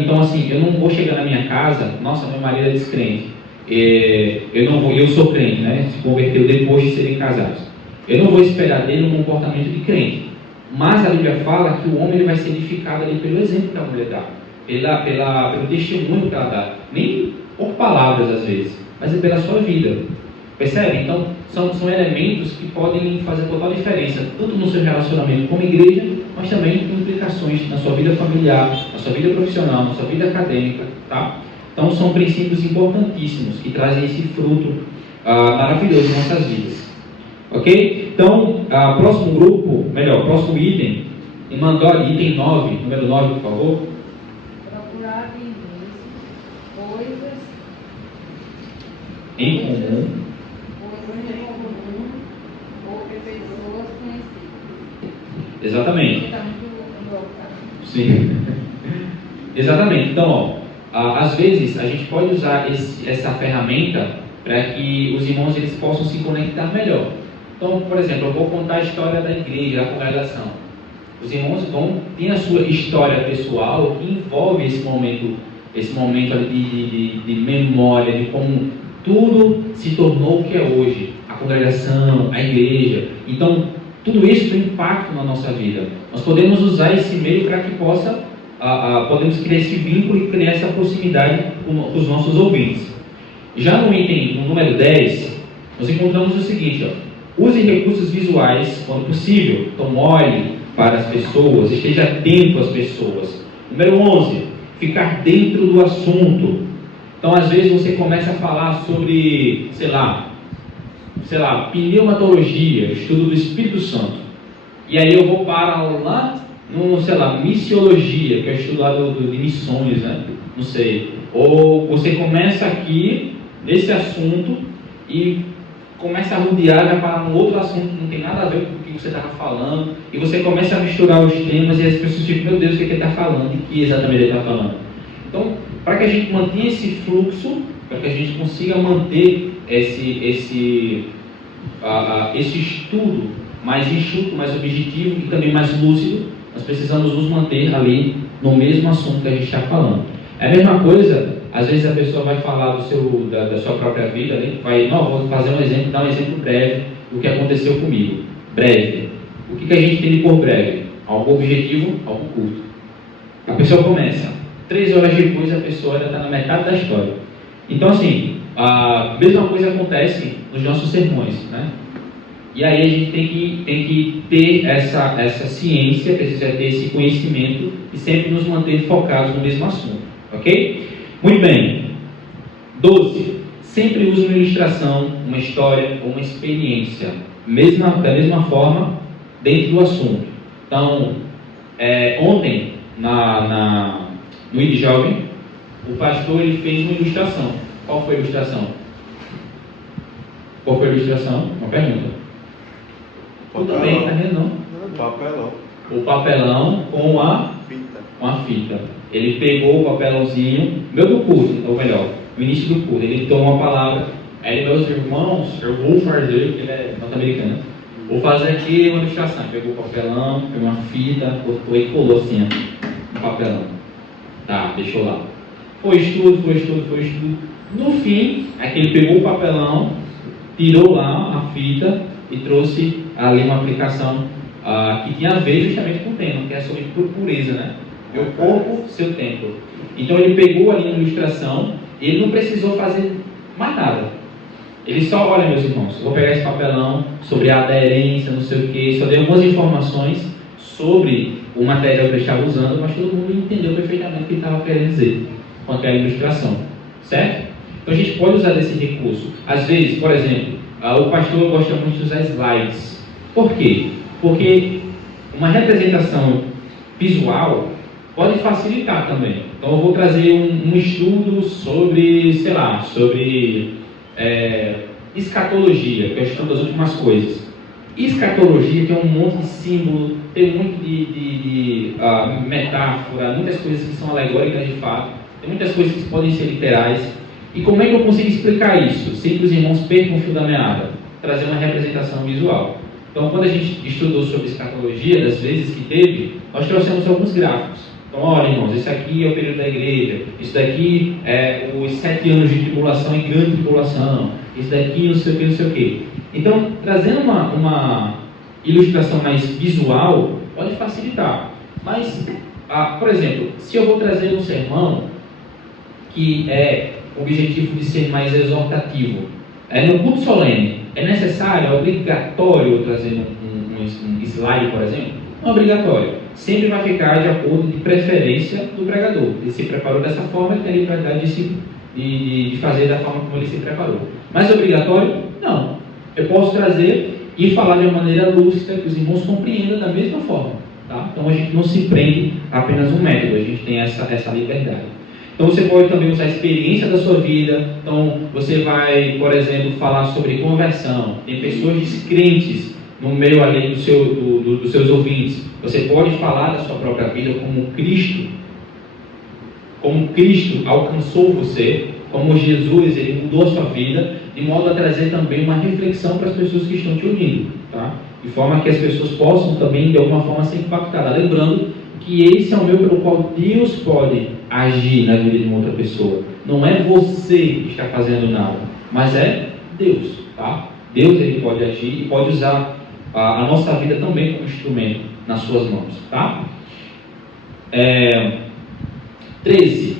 Então assim, eu não vou chegar na minha casa, nossa, meu marido é descrente. eu sou crente, né? Se converteu depois de serem casados. Eu não vou esperar dele um comportamento de crente. Mas a Bíblia fala que o homem ele vai ser edificado ali pelo exemplo que a mulher dá, pelo testemunho que ela dá. Nem por palavras às vezes, mas é pela sua vida. Percebe? Então, são elementos que podem fazer total diferença, tanto no seu relacionamento como igreja, mas também com implicações na sua vida familiar, na sua vida profissional, na sua vida acadêmica, tá? Então, são princípios importantíssimos que trazem esse fruto maravilhoso em nossas vidas. Ok? Então, próximo item, e mandou ali, item 9, número 9, por favor. Procurar em Deus coisas Em comum. ou pessoas conhecidas. Exatamente. Está muito louco. Sim. Exatamente. Então, às vezes, a gente pode usar essa ferramenta para que os irmãos eles possam se conectar melhor. Então, por exemplo, eu vou contar a história da igreja, da congregação. Os irmãos têm a sua história pessoal que envolve esse momento ali de memória, de como tudo se tornou o que é hoje. A congregação, a igreja. Então, tudo isso tem impacto na nossa vida. Nós podemos usar esse meio para que podemos criar esse vínculo e criar essa proximidade com os nossos ouvintes. Já no item, no número 10, nós encontramos o seguinte, use recursos visuais quando possível. Então, olhe para as pessoas, esteja atento às pessoas. Número 11, ficar dentro do assunto. Então, às vezes você começa a falar sobre, sei lá, pneumatologia, estudo do Espírito Santo. E aí eu vou para lá missiologia, que é o estudo lá de missões, né? Não sei. Ou você começa aqui, nesse assunto, e começa a rodear, vai para um outro assunto que não tem nada a ver com o que você estava falando, e você começa a misturar os temas, e as pessoas ficam, meu Deus, o que ele está falando? E que exatamente ele está falando? Então, para que a gente mantenha esse fluxo, para que a gente consiga manter esse estudo mais enxuto, mais objetivo e também mais lúcido, nós precisamos nos manter ali no mesmo assunto que a gente está falando. É a mesma coisa, às vezes a pessoa vai falar da sua própria vida, vou fazer um exemplo, dar um exemplo breve do que aconteceu comigo. Breve. O que a gente entende por breve? Algo objetivo, algo curto. A pessoa começa, 3 horas depois a pessoa ainda está na metade da história. Então assim, a mesma coisa acontece nos nossos sermões, né? E aí a gente tem que ter essa ciência, precisa ter esse conhecimento e sempre nos manter focados no mesmo assunto, ok? Muito bem. 12. Sempre use uma ilustração, uma história ou uma experiência, da mesma forma, dentro do assunto. Então, ontem, no ID Jovem, o pastor ele fez uma ilustração. Qual foi a ilustração? Qual foi a ilustração? Uma pergunta. Tudo bem, tá vendo não? Papelão. O papelão com a fita. Ele pegou o papelãozinho, do curso, ou melhor, no início do curso, ele tomou uma palavra, aí meus irmãos, eu vou fazer, ele é norte-americano, vou fazer aqui uma ilustração. Pegou o papelão, pegou uma fita, cortou e colou assim, no papelão. Tá, deixou lá. Foi estudo. No fim, é que ele pegou o papelão, tirou lá a fita e trouxe ali uma aplicação que tinha a ver justamente com o tema, que é sobre pureza, né? Meu corpo, seu templo. Então ele pegou ali uma ilustração, ele não precisou fazer mais nada. Ele só, olha meus irmãos, eu vou pegar esse papelão sobre a aderência, não sei o que, só dei algumas informações sobre o material que ele estava usando, mas todo mundo entendeu perfeitamente o que ele estava querendo dizer com aquela ilustração, certo? Então a gente pode usar esse recurso. Às vezes, por exemplo, o pastor gosta muito de usar slides. Por quê? Porque uma representação visual pode facilitar também. Então eu vou trazer um estudo sobre, escatologia, que é o estudo das últimas coisas. Escatologia tem um monte de símbolo, tem muito de metáfora, muitas coisas que são alegóricas de fato, tem muitas coisas que podem ser literais. E como é que eu consigo explicar isso? Sem que os irmãos percam o fio da meada. Trazer uma representação visual. Então, quando a gente estudou sobre escatologia, das vezes que teve, nós trouxemos alguns gráficos. Então, olha, irmãos, esse aqui é o período da igreja, isso daqui é os 7 anos de tribulação e grande tribulação, isso daqui não sei o que, não sei o que. Então, trazendo uma ilustração mais visual, pode facilitar. Mas, por exemplo, se eu vou trazer um sermão que é o objetivo de ser mais exortativo, no culto solene, é necessário, é obrigatório eu trazer um slide, por exemplo? Não é obrigatório. Sempre vai ficar de acordo de preferência do pregador. Ele se preparou dessa forma, ele tem a liberdade de fazer da forma como ele se preparou. Mas é obrigatório? Não. Eu posso trazer e falar de uma maneira lúcida, que os irmãos compreendam da mesma forma. Tá? Então a gente não se prende a apenas um método, a gente tem essa liberdade. Então você pode também usar a experiência da sua vida. Então você vai, por exemplo, falar sobre conversão. Tem pessoas descrentes no meio ali dos seus ouvintes. Você pode falar da sua própria vida como Cristo alcançou você, como Jesus, ele mudou a sua vida, de modo a trazer também uma reflexão para as pessoas que estão te ouvindo, tá? De forma que as pessoas possam também, de alguma forma, ser impactadas. Lembrando que esse é o meio pelo qual Deus pode agir na vida de uma outra pessoa. Não é você que está fazendo nada, mas é Deus, tá? Deus ele pode agir e pode usar a nossa vida também como instrumento nas suas mãos, tá? 13.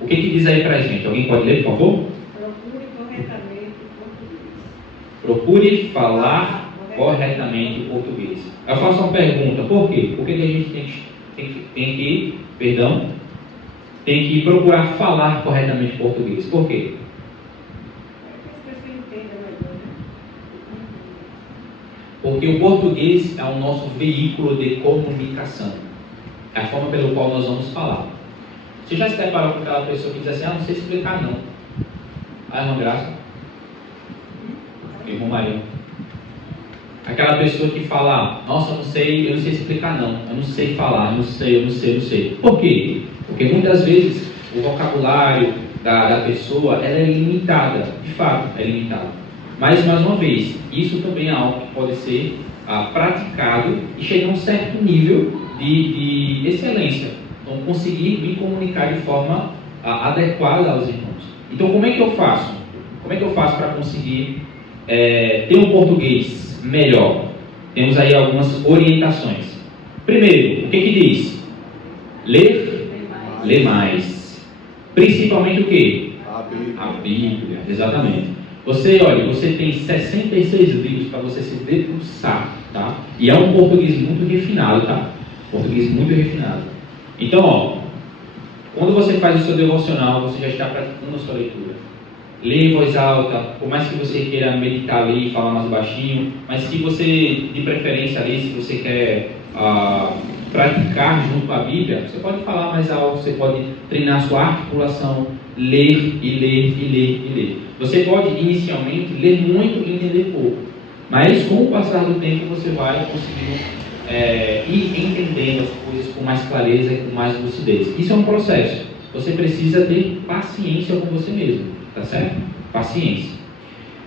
O que diz aí pra gente? Alguém pode ler, por favor? Procure corretamente o português. Procure falar corretamente o português. Eu faço uma pergunta, por quê? Por que a gente tem que procurar falar corretamente português? Por quê? As pessoas entendem melhor, né? Porque o português é o nosso veículo de comunicação. É a forma pela qual nós vamos falar. Você já se deparou com aquela pessoa que diz assim, não sei explicar não. Irmã Graça? Irmão Maria? Aquela pessoa que fala, nossa, eu não sei explicar não. Eu não sei falar, eu não sei. Por quê? Porque muitas vezes o vocabulário da pessoa ela é limitada. De fato, é limitada. Mas, mais uma vez, isso também é algo que pode ser praticado e chegar a um certo nível de excelência. Então, conseguir me comunicar de forma adequada aos irmãos. Então, como é que eu faço? Como é que eu faço para conseguir ter um português melhor? Temos aí algumas orientações. Primeiro, o que diz? Ler mais. Principalmente o quê? A Bíblia, exatamente. Você tem 66 livros para você se debruçar, tá? E é um português muito refinado, tá? Português muito refinado. Então, quando você faz o seu devocional, você já está praticando a sua leitura. Lê em voz alta, por mais que você queira meditar ali e falar mais baixinho, mas se você, de preferência ali, se você quer praticar junto com a Bíblia, você pode falar mais alto, você pode treinar a sua articulação, ler e ler e ler e ler. Você pode, inicialmente, ler muito e entender pouco, mas com o passar do tempo você vai conseguir ir entendendo as coisas com mais clareza e com mais lucidez. Isso é um processo. Você precisa ter paciência com você mesmo, tá certo? Paciência.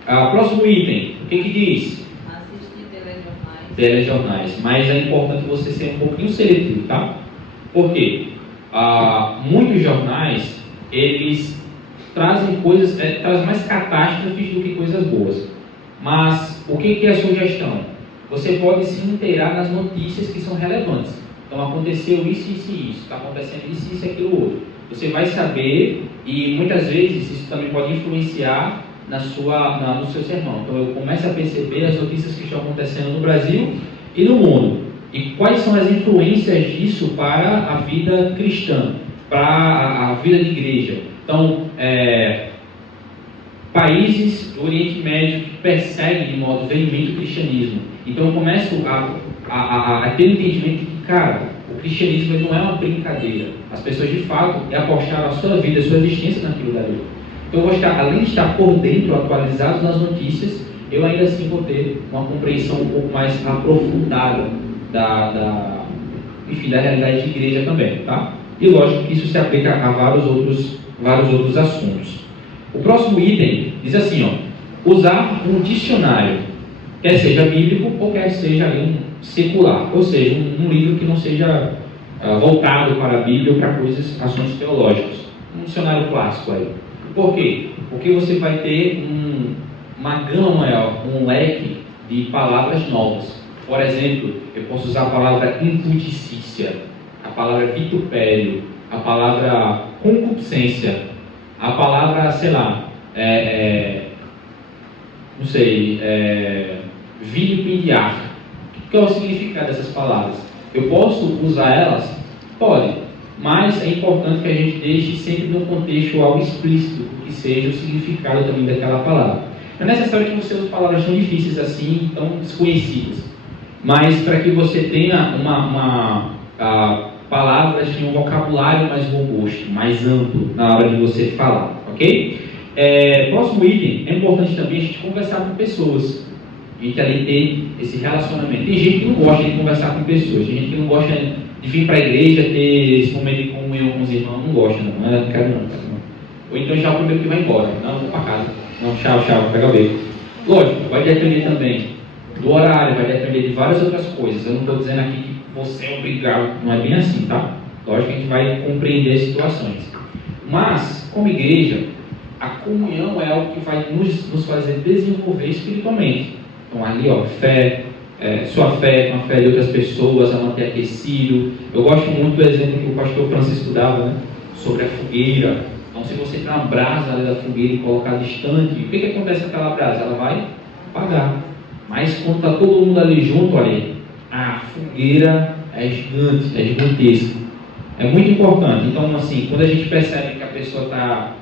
Próximo item, o que diz? Assistir telejornais. Telejornais. Mas é importante você ser um pouquinho seletivo, tá? Por quê? Muitos jornais, eles trazem coisas, trazem mais catástrofes do que coisas boas. Mas o que é a sugestão? Você pode se inteirar nas notícias que são relevantes. Então, aconteceu isso, isso e isso. Está acontecendo isso, isso e aquilo outro. Você vai saber e, muitas vezes, isso também pode influenciar no seu sermão. Então, eu começo a perceber as notícias que estão acontecendo no Brasil e no mundo. E quais são as influências disso para a vida cristã, para a vida de igreja. Então, países do Oriente Médio que perseguem de modo veemente o cristianismo. Então eu começo a ter o entendimento de que, cara, o cristianismo não é uma brincadeira. As pessoas de fato apostaram a sua vida, a sua existência naquilo dali. Então eu vou estar, além de estar por dentro, atualizado nas notícias, eu ainda assim vou ter uma compreensão um pouco mais aprofundada da realidade de igreja também, tá? E lógico que isso se aplica a vários outros assuntos. O próximo item diz assim, usar um dicionário, quer seja bíblico ou quer seja um secular, ou seja, um livro que não seja voltado para a Bíblia ou para coisas, assuntos teológicos. Um dicionário clássico aí. Por quê? Porque você vai ter uma gama maior, um leque de palavras novas. Por exemplo, eu posso usar a palavra imputicícia, a palavra vitupério, a palavra concupiscência, a palavra, sei lá, não sei, vilipendiar. Qual é o significado dessas palavras? Eu posso usar elas? Pode, mas é importante que a gente deixe sempre no contexto algo explícito, que seja o significado também daquela palavra. Não é necessário que você use palavras tão difíceis assim, tão desconhecidas, mas para que você tenha palavras de um vocabulário mais robusto, mais amplo na hora de você falar, ok? Próximo item, é importante também a gente conversar com pessoas. A gente ali tem esse relacionamento. Tem gente que não gosta de conversar com pessoas, tem gente que não gosta de vir para a igreja, ter esse momento de comunhão com os irmãos, não gosta, não quero não. Ou então já é o primeiro que vai embora, não, vou para casa, não, tchau, pega o beco. Lógico, vai depender também do horário, vai depender de várias outras coisas. Eu não estou dizendo aqui que você é obrigado, não é bem assim, tá? Lógico que a gente vai compreender as situações. Mas, como igreja, a comunhão é algo que vai nos fazer desenvolver espiritualmente. Então ali, fé, sua fé com a fé de outras pessoas, a manter aquecido. Eu gosto muito do exemplo que o pastor Francisco dava, né, sobre a fogueira. Então, se você tem uma brasa ali da fogueira e colocar distante, o que acontece com aquela brasa? Ela vai apagar. Mas quando está todo mundo ali junto, a fogueira é gigante, é gigantesca. É muito importante. Então, assim, quando a gente percebe que a pessoa está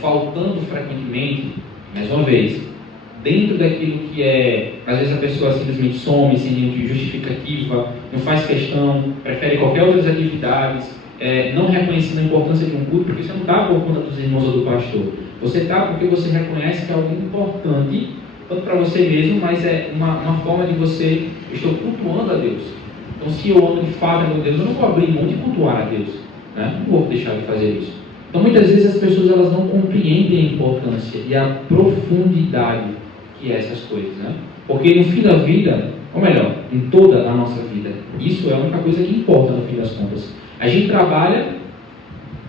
faltando frequentemente, mais uma vez, dentro daquilo que às vezes a pessoa simplesmente some, sem nenhuma justificativa, não faz questão, prefere qualquer outras atividades, não reconhecendo a importância de um culto, porque você não está por conta dos irmãos ou do pastor. Você está porque você reconhece que é algo importante, tanto para você mesmo, mas é uma forma de você, estou cultuando a Deus. Então, se eu amo de fato a Deus, eu não vou abrir mão de cultuar a Deus, né? Não vou deixar de fazer isso. Então, muitas vezes as pessoas elas não compreendem a importância e a profundidade que é essas coisas, né? Porque no fim da vida, ou melhor, em toda a nossa vida, isso é a única coisa que importa no fim das contas. A gente trabalha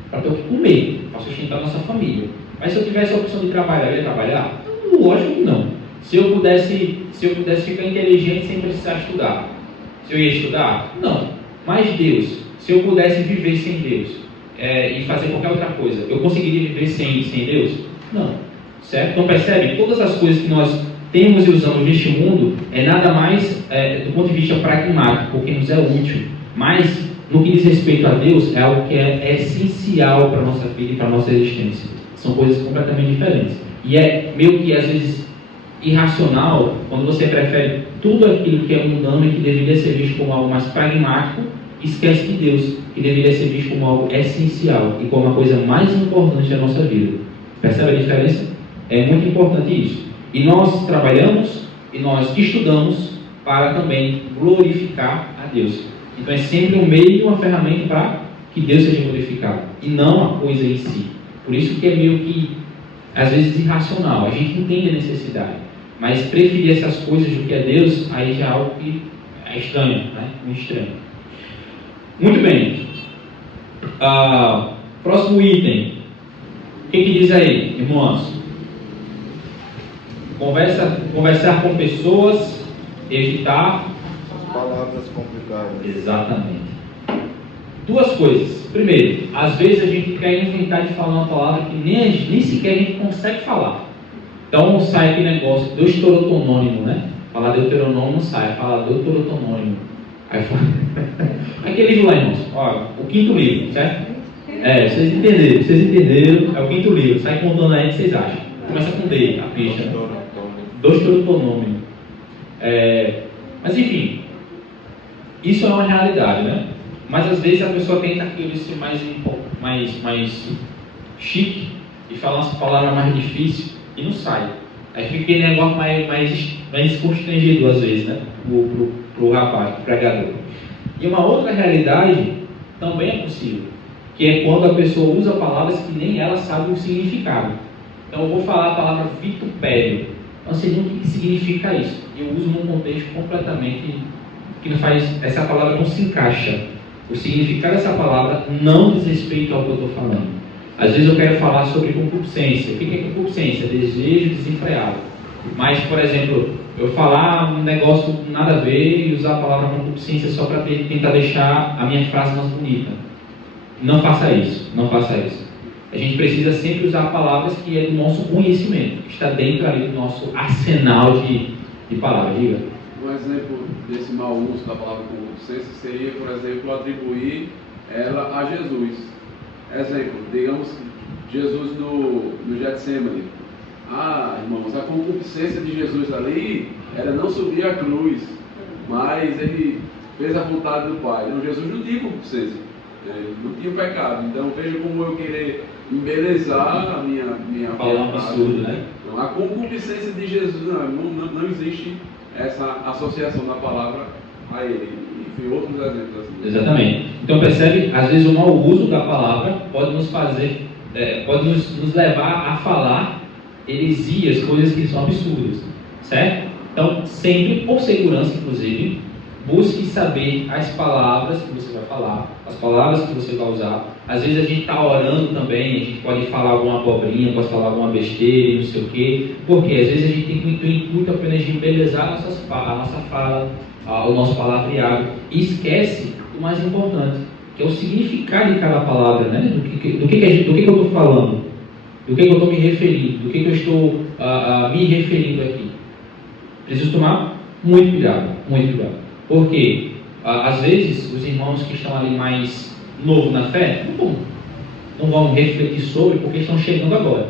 para ter o que comer, para sustentar a nossa família. Mas se eu tivesse a opção de trabalhar, eu ia trabalhar? Lógico que não. Se eu pudesse ficar inteligente sem precisar estudar, se eu ia estudar? Não. Mas Deus, se eu pudesse viver sem Deus e fazer qualquer outra coisa, eu conseguiria viver sem Deus? Não. Certo? Então percebe, todas as coisas que nós temos e usamos neste mundo é nada mais do ponto de vista pragmático, porque nos é útil. Mas no que diz respeito a Deus, é algo que é essencial para a nossa vida e para a nossa existência. São coisas completamente diferentes. E é meio que às vezes irracional quando você prefere tudo aquilo que é mundano e que deveria ser visto como algo mais pragmático, esquece de Deus, que deveria ser visto como algo essencial e como a coisa mais importante da nossa vida. Percebe a diferença? É muito importante isso. E nós trabalhamos e nós estudamos para também glorificar a Deus. Então é sempre um meio e uma ferramenta para que Deus seja glorificado e não a coisa em si. Por isso que é meio que às vezes irracional. A gente entende a necessidade, mas preferir essas coisas do que a Deus, aí já é algo que é estranho, né? Muito estranho. Muito bem. Próximo item. O que diz aí, irmãos? Conversar com pessoas, evitar As palavras complicadas. Exatamente. Duas coisas. Primeiro, às vezes a gente quer inventar de falar uma palavra que nem sequer a gente consegue falar. Então sai aquele negócio, deuterotonônimo, né? Falar deuteronômio não sai, fala deuterotonômimo. Aí fala... Aquele livro lá, irmãos, ó, o quinto livro, certo? Vocês entenderam, é o quinto livro, sai contando aí o que vocês acham. Começa com D, a pista. Deuterotonômio. Mas enfim, isso é uma realidade, né? Mas às vezes a pessoa tenta aquilo ser mais chique e falar umas palavras mais difíceis e não sai. Aí fica aquele negócio mais constrangedor às vezes, né? Pro rapaz, pro pregador. E uma outra realidade também é possível, que é quando a pessoa usa palavras que nem ela sabe o significado. Então eu vou falar a palavra vitupério. Não sei nem o que significa isso. Eu uso num contexto completamente que não faz, essa palavra não se encaixa O significado dessa palavra não diz respeito ao que eu estou falando. Às vezes eu quero falar sobre concupiscência. O que é concupiscência? Desejo desenfreado. Mas, por exemplo, eu falar um negócio nada a ver e usar a palavra concupiscência só para tentar deixar a minha frase mais bonita. Não faça isso, não faça isso. A gente precisa sempre usar palavras que é do nosso conhecimento, que está dentro ali do nosso arsenal de palavras. Diga. Um exemplo desse mau uso da palavra concupiscência seria, por exemplo, atribuir ela a Jesus. Exemplo, digamos que Jesus no Getsemane. Irmãos, a concupiscência de Jesus ali era não subir a cruz, mas ele fez a vontade do Pai. Então, Jesus não tinha concupiscência, ele não tinha pecado. Então, veja como eu querer embelezar a minha falar um absurdo, né? Então, a concupiscência de Jesus, não existe essa associação da palavra a ele. Enfim, outros exemplos assim. Exatamente. Então percebe, às vezes o mau uso da palavra pode nos fazer, pode nos levar a falar heresias, coisas que são absurdas, certo? Então, sempre, por segurança inclusive, busque saber as palavras que você vai falar, as palavras que você vai usar. Às vezes a gente está orando também, a gente pode falar alguma abobrinha, pode falar alguma besteira, não sei o quê. Porque às vezes a gente tem o intuito apenas de embelezar a nossa fala, o nosso palavreado, e esquece o mais importante, que é o significado de cada palavra, né? Do que eu estou falando, do que eu estou me referindo, do que eu estou me referindo aqui. Preciso tomar muito cuidado, muito cuidado. Porque às vezes os irmãos que estão ali mais novos na fé não vão refletir sobre, porque estão chegando agora.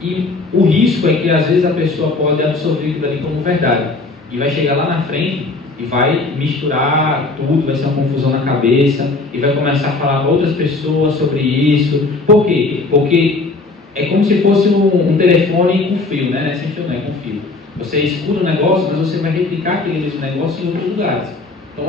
E o risco é que às vezes a pessoa pode absorver aquilo ali como verdade e vai chegar lá na frente e vai misturar tudo, vai ser uma confusão na cabeça e vai começar a falar para outras pessoas sobre isso. Por quê? Porque é como se fosse um telefone com fio, né? Sem fio não, é com fio. Você escuta um negócio, mas você vai replicar aquele mesmo negócio em outros lugares. Então,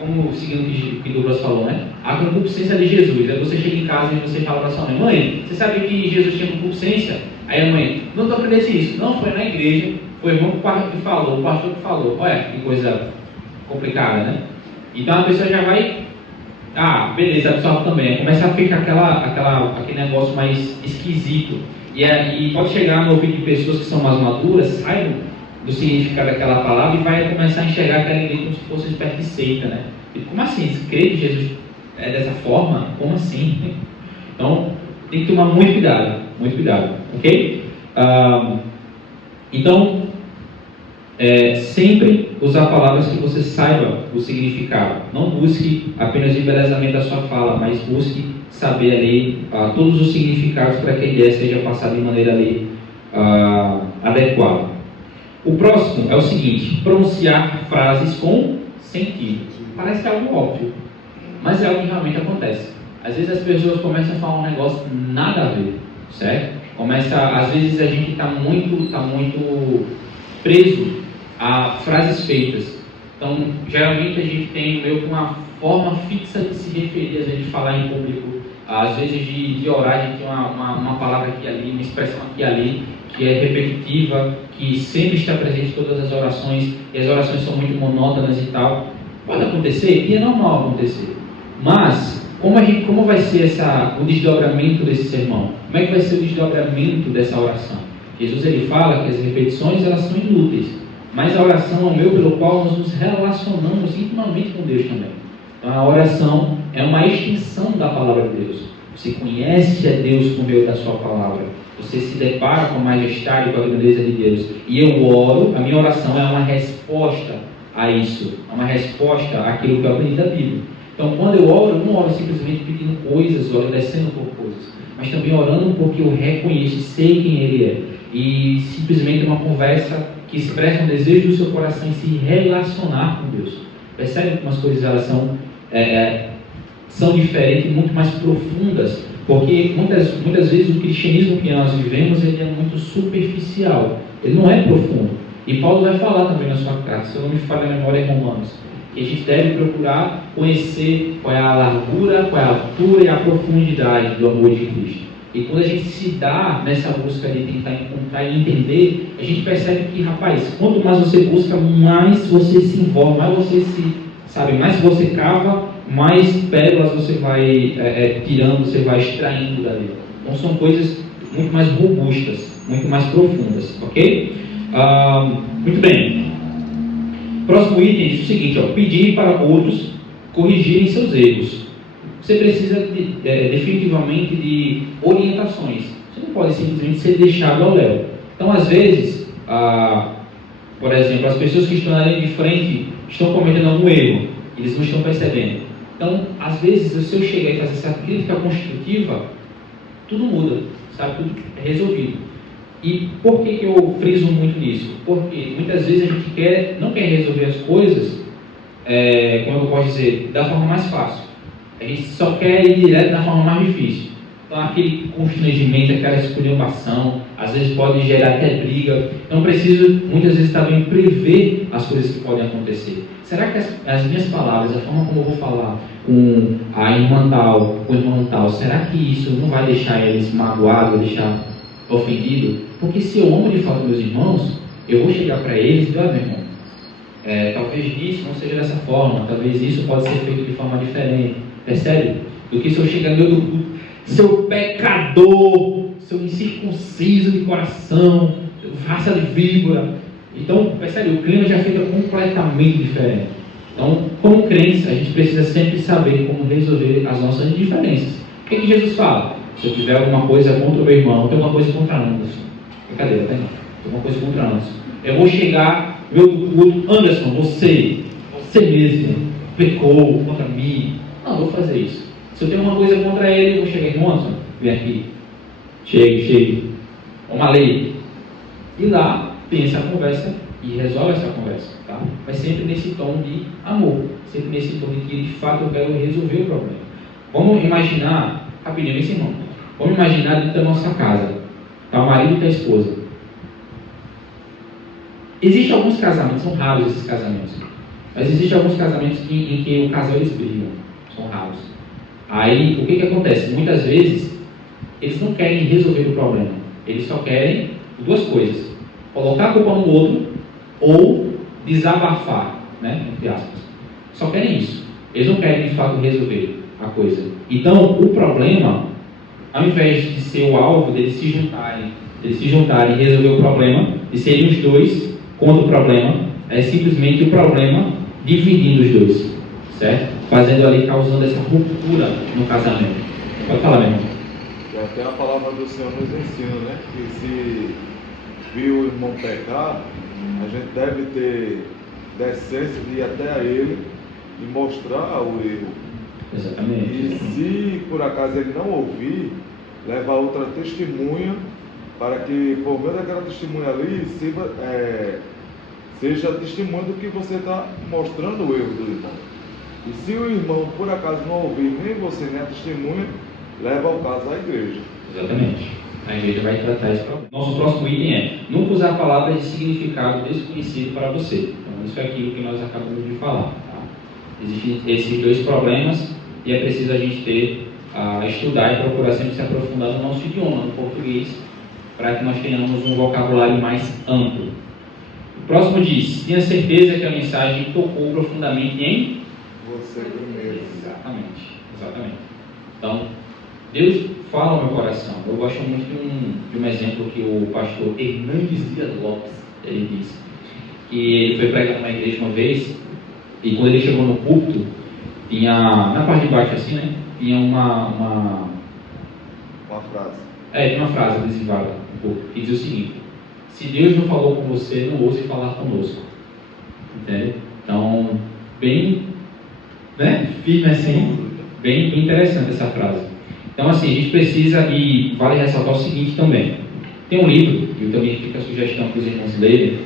como seguindo o que Douglas falou, né? A concupiscência de Jesus. Aí você chega em casa e você fala para sua mãe, você sabe que Jesus tinha concupiscência? Aí a mãe, não estou aprendendo isso. Não, foi na igreja, foi o irmão que falou, o pastor que falou. Olha, que coisa complicada, né? Então a pessoa já vai, beleza, absorve também. Começa a ficar aquele negócio mais esquisito. E pode chegar no ouvido de pessoas que são mais maduras, saibam do significado daquela palavra e vai começar a enxergar aquela igreja como se fosse uma espécie de seita, né? E como assim? Se crê que Jesus é dessa forma? Como assim? Então, tem que tomar muito cuidado, ok? Então, sempre usar palavras que você saiba o significado. Não busque apenas o embelezamento da sua fala, mas busque saber ali todos os significados para que a ideia seja passada de maneira ali adequada. O próximo é o seguinte: pronunciar frases com sentido. Parece que é algo óbvio, mas é algo que realmente acontece. Às vezes as pessoas começam a falar um negócio nada a ver, certo? Às vezes a gente está muito preso a frases feitas. Então, geralmente a gente tem meio que uma forma fixa de se referir, às vezes de falar em público, às vezes de orar, a gente tem uma palavra aqui e ali, uma expressão aqui e ali, que é repetitiva, que sempre está presente em todas as orações, e as orações são muito monótonas e tal. Pode acontecer, e é normal acontecer. Mas, como vai ser o desdobramento desse sermão? Como é que vai ser o desdobramento dessa oração? Jesus ele fala que as repetições elas são inúteis, mas a oração é o meio pelo qual nós nos relacionamos intimamente com Deus também. Então a oração é uma extensão da palavra de Deus. Você conhece a Deus por meio da sua palavra. Você se depara com a majestade e com a grandeza de Deus. E eu oro, a minha oração é uma resposta a isso. É uma resposta àquilo que eu aprendi da Bíblia. Então quando eu oro, eu não oro simplesmente pedindo coisas, agradecendo por coisas, mas também orando porque eu reconheço e sei quem Ele é. E simplesmente uma conversa que expressa um desejo do seu coração em se relacionar com Deus. Percebe como as coisas elas são diferentes, muito mais profundas, porque muitas vezes o cristianismo que nós vivemos ele é muito superficial, ele não é profundo. E Paulo vai falar também na sua carta, se eu não me falha a memória, em Romanos, que a gente deve procurar conhecer qual é a largura, qual é a altura e a profundidade do amor de Cristo. E quando a gente se dá nessa busca de tentar encontrar e entender, a gente percebe que, rapaz, quanto mais você busca, mais você se envolve, mais você sabe? Mais você cava, mais pérolas você vai tirando, você vai extraindo dali. Então são coisas muito mais robustas, muito mais profundas, ok? Muito bem. Próximo item diz o seguinte, pedir para outros corrigirem seus erros. Você precisa definitivamente de orientações. Você não pode simplesmente ser deixado ao léu. Então, às vezes, por exemplo, as pessoas que estão na linha de frente estão cometendo algum erro, eles não estão percebendo. Então, às vezes, se eu chegar e fazer essa crítica construtiva, tudo muda, sabe? Tudo é resolvido. E por que eu friso muito nisso? Porque muitas vezes a gente não quer resolver as coisas, como eu posso dizer, da forma mais fácil. A gente só quer ir direto da forma mais difícil. Então, aquele constrangimento, aquela esculhambação, às vezes pode gerar até briga. Então, preciso, muitas vezes, também prever as coisas que podem acontecer. Será que as minhas palavras, a forma como eu vou falar com a irmã tal, com o irmão tal, será que isso não vai deixar eles magoados, deixar ofendido? Porque se eu amo de fato meus irmãos, eu vou chegar para eles e dizer, meu irmão, talvez isso não seja dessa forma, talvez isso pode ser feito de forma diferente. Percebe? Do que se eu chegar no do seu pecador, seu incircunciso de coração, raça de víbora. Então, percebe? O clima já fica completamente diferente. Então, como crentes, a gente precisa sempre saber como resolver as nossas diferenças. O que Jesus fala? Se eu tiver alguma coisa contra o meu irmão, eu tenho uma coisa contra Anderson. Brincadeira, tá? Tenho uma coisa contra Anderson. Eu vou chegar, meu culto, Anderson, você mesmo pecou contra mim. Não, eu vou fazer isso. Se eu tenho uma coisa contra ele, eu vou chegar, irmão Anderson, vem aqui. Chegue. Uma lei. E lá tem essa conversa e resolve essa conversa, tá? Mas sempre nesse tom de amor. Sempre nesse tom de que, de fato, eu quero resolver o problema. Vamos imaginar, rapidinho, esse irmão. Vamos imaginar dentro da nossa casa, tá? O marido e a esposa. Existem alguns casamentos, são raros esses casamentos, mas existem alguns casamentos em que o casal eles brigam, são raros. Aí, o que acontece? Muitas vezes, eles não querem resolver o problema, eles só querem duas coisas: colocar a culpa no outro ou desabafar, né? Entre aspas. Só querem isso. Eles não querem, de fato, resolver a coisa. Então, o problema, ao invés de ser o alvo deles se juntarem e resolver o problema, de serem os dois contra o problema, é simplesmente o problema dividindo os dois, certo? Fazendo ali, causando essa ruptura no casamento. Pode falar, meu irmão. E até a palavra do Senhor nos ensina, né? Que se viu o irmão pecar, a gente deve ter decência de ir até a ele e mostrar o erro. Exatamente. E se por acaso ele não ouvir, levar outra testemunha, para que por meio daquela testemunha ali seja testemunha do que você está mostrando o erro do irmão. E se o irmão por acaso não ouvir nem você nem a testemunha, leva o caso à igreja. Exatamente. A igreja vai tratar esse problema. Nosso próximo item é: nunca usar palavras de significado desconhecido para você. Então, isso é aquilo que nós acabamos de falar. Tá? Existem esses dois problemas e é preciso a gente estudar e procurar sempre se aprofundar no nosso idioma, no português, para que nós tenhamos um vocabulário mais amplo. O próximo diz: tenha certeza que a mensagem tocou profundamente em Você primeiro. Exatamente. Então, Deus fala ao meu coração. Eu gosto muito de um exemplo que o pastor Hernandes Dias Lopes, ele disse, que ele foi pregar numa igreja uma vez, e quando ele chegou no púlpito, tinha, na parte de baixo assim, né, tinha uma frase. Tinha uma frase adesivada no púlpito, que dizia o seguinte: se Deus não falou com você, não ouse falar conosco. Entende? Então, bem, né, firme assim, bem interessante essa frase. Então, assim, a gente precisa, e vale ressaltar o seguinte também: tem um livro, e também fica a sugestão para os irmãos lerem,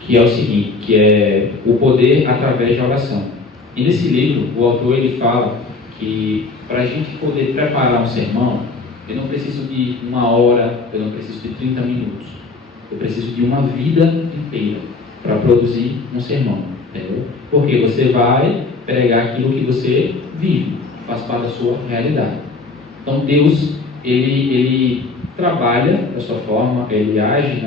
que é o seguinte, que é O Poder através da Oração. E nesse livro, o autor ele fala que para a gente poder preparar um sermão, eu não preciso de 1 hora, eu não preciso de 30 minutos. Eu preciso de uma vida inteira para produzir um sermão, entendeu? Porque você vai pregar aquilo que você vive, faz parte da sua realidade. Então Deus, ele trabalha da sua forma, ele age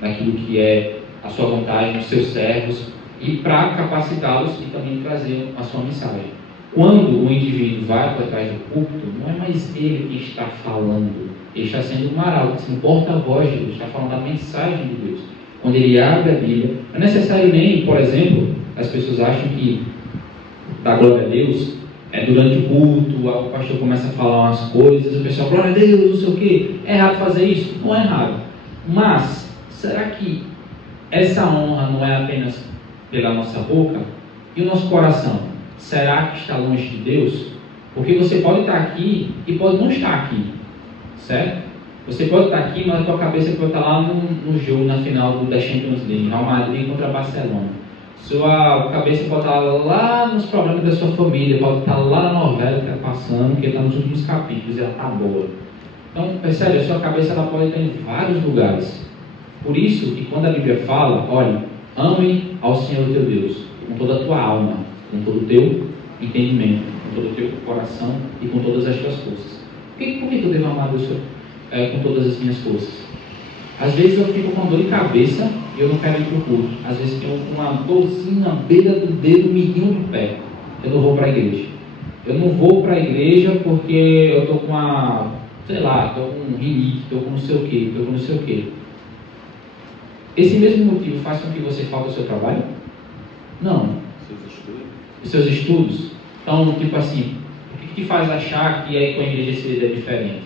naquilo que é a sua vontade, nos seus servos, e para capacitá-los e também trazer a sua mensagem. Quando o indivíduo vai para trás do púlpito, não é mais ele que está falando, ele está sendo um arauto, um porta-voz de Deus, está falando da mensagem de Deus. Quando ele abre a Bíblia, não é necessário nem, por exemplo, as pessoas acham que dar glória a Deus é durante o culto, o pastor começa a falar umas coisas, o pessoal, glória a Deus, não sei o quê. É errado fazer isso? Não é errado. Mas, será que essa honra não é apenas pela nossa boca? E o nosso coração? Será que está longe de Deus? Porque você pode estar aqui e pode não estar aqui, certo? Você pode estar aqui, mas a tua cabeça pode estar lá no jogo, na final da Champions League, Real Madrid contra Barcelona. Sua cabeça pode estar lá nos problemas da sua família, pode estar lá na novela que está passando, que está nos últimos capítulos e ela está boa. Então, percebe, a sua cabeça ela pode estar em vários lugares. Por isso que quando a Bíblia fala, olha, ame ao Senhor teu Deus, com toda a tua alma, com todo o teu entendimento, com todo o teu coração e com todas as tuas forças. Por que eu devo amar Deus com todas as minhas forças? Às vezes eu fico com dor de cabeça e eu não quero ir para o culto. Às vezes tenho uma dorzinha na beira do dedo, midinho do pé. Eu não vou para a igreja. Eu não vou para a igreja porque eu estou com uma, sei lá, estou com rinite, estou com não sei o quê, estou com não sei o quê. Esse mesmo motivo faz com que você falte o seu trabalho? Não. Os seus estudos? Então, tipo assim, o que te faz achar que com a igreja seria diferente?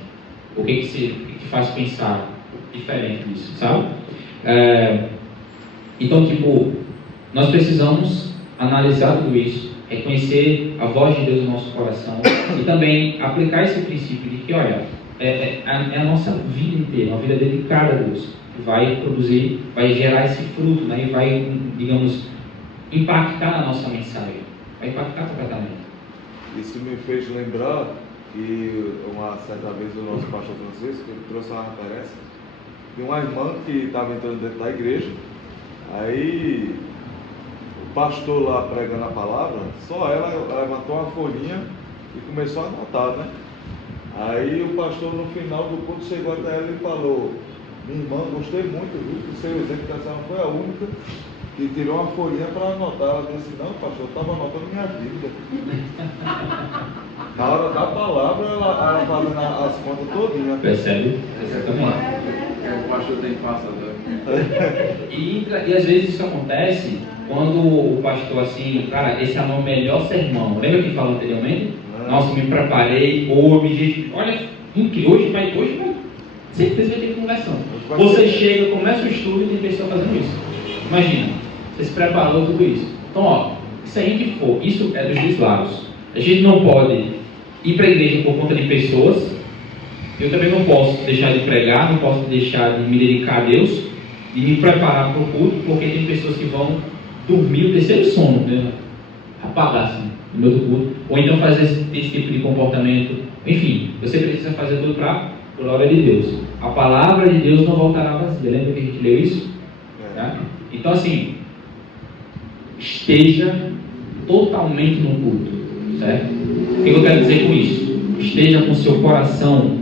O que te faz pensar diferente disso, sabe? Então, tipo, nós precisamos analisar tudo isso, reconhecer a voz de Deus no nosso coração e também aplicar esse princípio de que, olha, é a nossa vida inteira, uma vida dedicada a Deus, que vai produzir, vai gerar esse fruto, né? E vai, digamos, impactar a nossa mensagem, vai impactar completamente. Isso me fez lembrar que uma certa vez o nosso pastor Francisco ele trouxe uma referência de uma irmã que estava entrando dentro da igreja. Aí o pastor lá pregando a palavra, só ela levantou uma folhinha e começou a anotar, né? Aí o pastor no final do culto chegou até ela e falou: minha irmã, gostei muito, viu? O seu exemplo que essa foi a única que tirou uma folhinha para anotar. Ela disse: não, pastor, eu estava anotando minha dívida. Na hora da palavra, ela fazendo as contas todinhas. Percebe? Exatamente. O pastor tem passador. E às vezes isso acontece quando o pastor assim, cara, esse é o meu melhor sermão. Lembra que falou anteriormente? Nossa, me preparei, olha, hoje vai. Certeza vai ter conversão. Você chega, começa o estudo e tem pessoa fazendo isso. Imagina, você se preparou tudo isso. Então, ó, se a gente for, isso é dos dois lados. A gente não pode ir para a igreja por conta de pessoas. Eu também não posso deixar de pregar, não posso deixar de me dedicar a Deus, de me preparar para o culto, porque tem pessoas que vão dormir o terceiro sono, né? Apagar assim, no meio do culto, ou então fazer esse tipo de comportamento. Enfim, você precisa fazer tudo para a glória de Deus. A palavra de Deus não voltará vazia. Lembra que a gente leu isso? Tá? Então assim, esteja totalmente no culto, certo? O que eu quero dizer com isso? Esteja com seu coração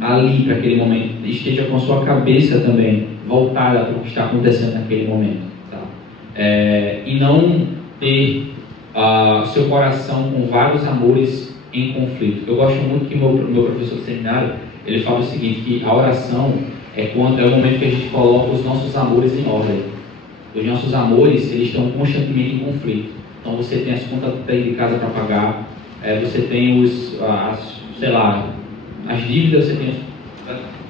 ali para aquele momento, esteja com sua cabeça também voltada para o que está acontecendo naquele momento, tá? E não ter seu coração com vários amores em conflito. Eu gosto muito que meu professor de seminário ele fala o seguinte, que a oração é o momento que a gente coloca os nossos amores em ordem. Os nossos amores eles estão constantemente em conflito. Então você tem as contas de casa para pagar, você tem as dívidas, você tem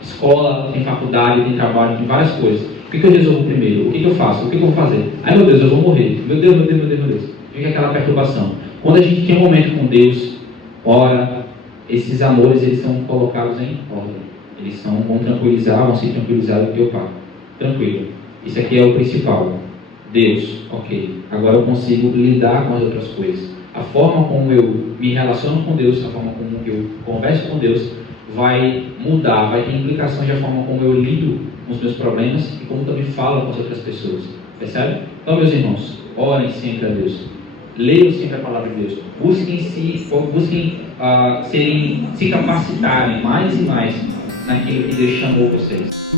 escola, tem faculdade, tem trabalho, tem várias coisas. O que eu resolvo primeiro? O que eu faço? O que eu vou fazer? Ai meu Deus, eu vou morrer. Meu Deus. Fica aquela perturbação. Quando a gente tem um momento com Deus, ora, esses amores eles são colocados em ordem. Eles vão se tranquilizar do que eu pago. Tranquilo. Isso aqui é o principal. Deus, ok. Agora eu consigo lidar com as outras coisas. A forma como eu me relaciono com Deus, a forma como eu converso com Deus, vai mudar, vai ter implicações da forma como eu lido com os meus problemas e como também falo com as outras pessoas. Percebe? Então, meus irmãos, orem sempre a Deus. Leiam sempre a palavra de Deus. Busquem se capacitarem mais e mais naquilo que Deus chamou vocês.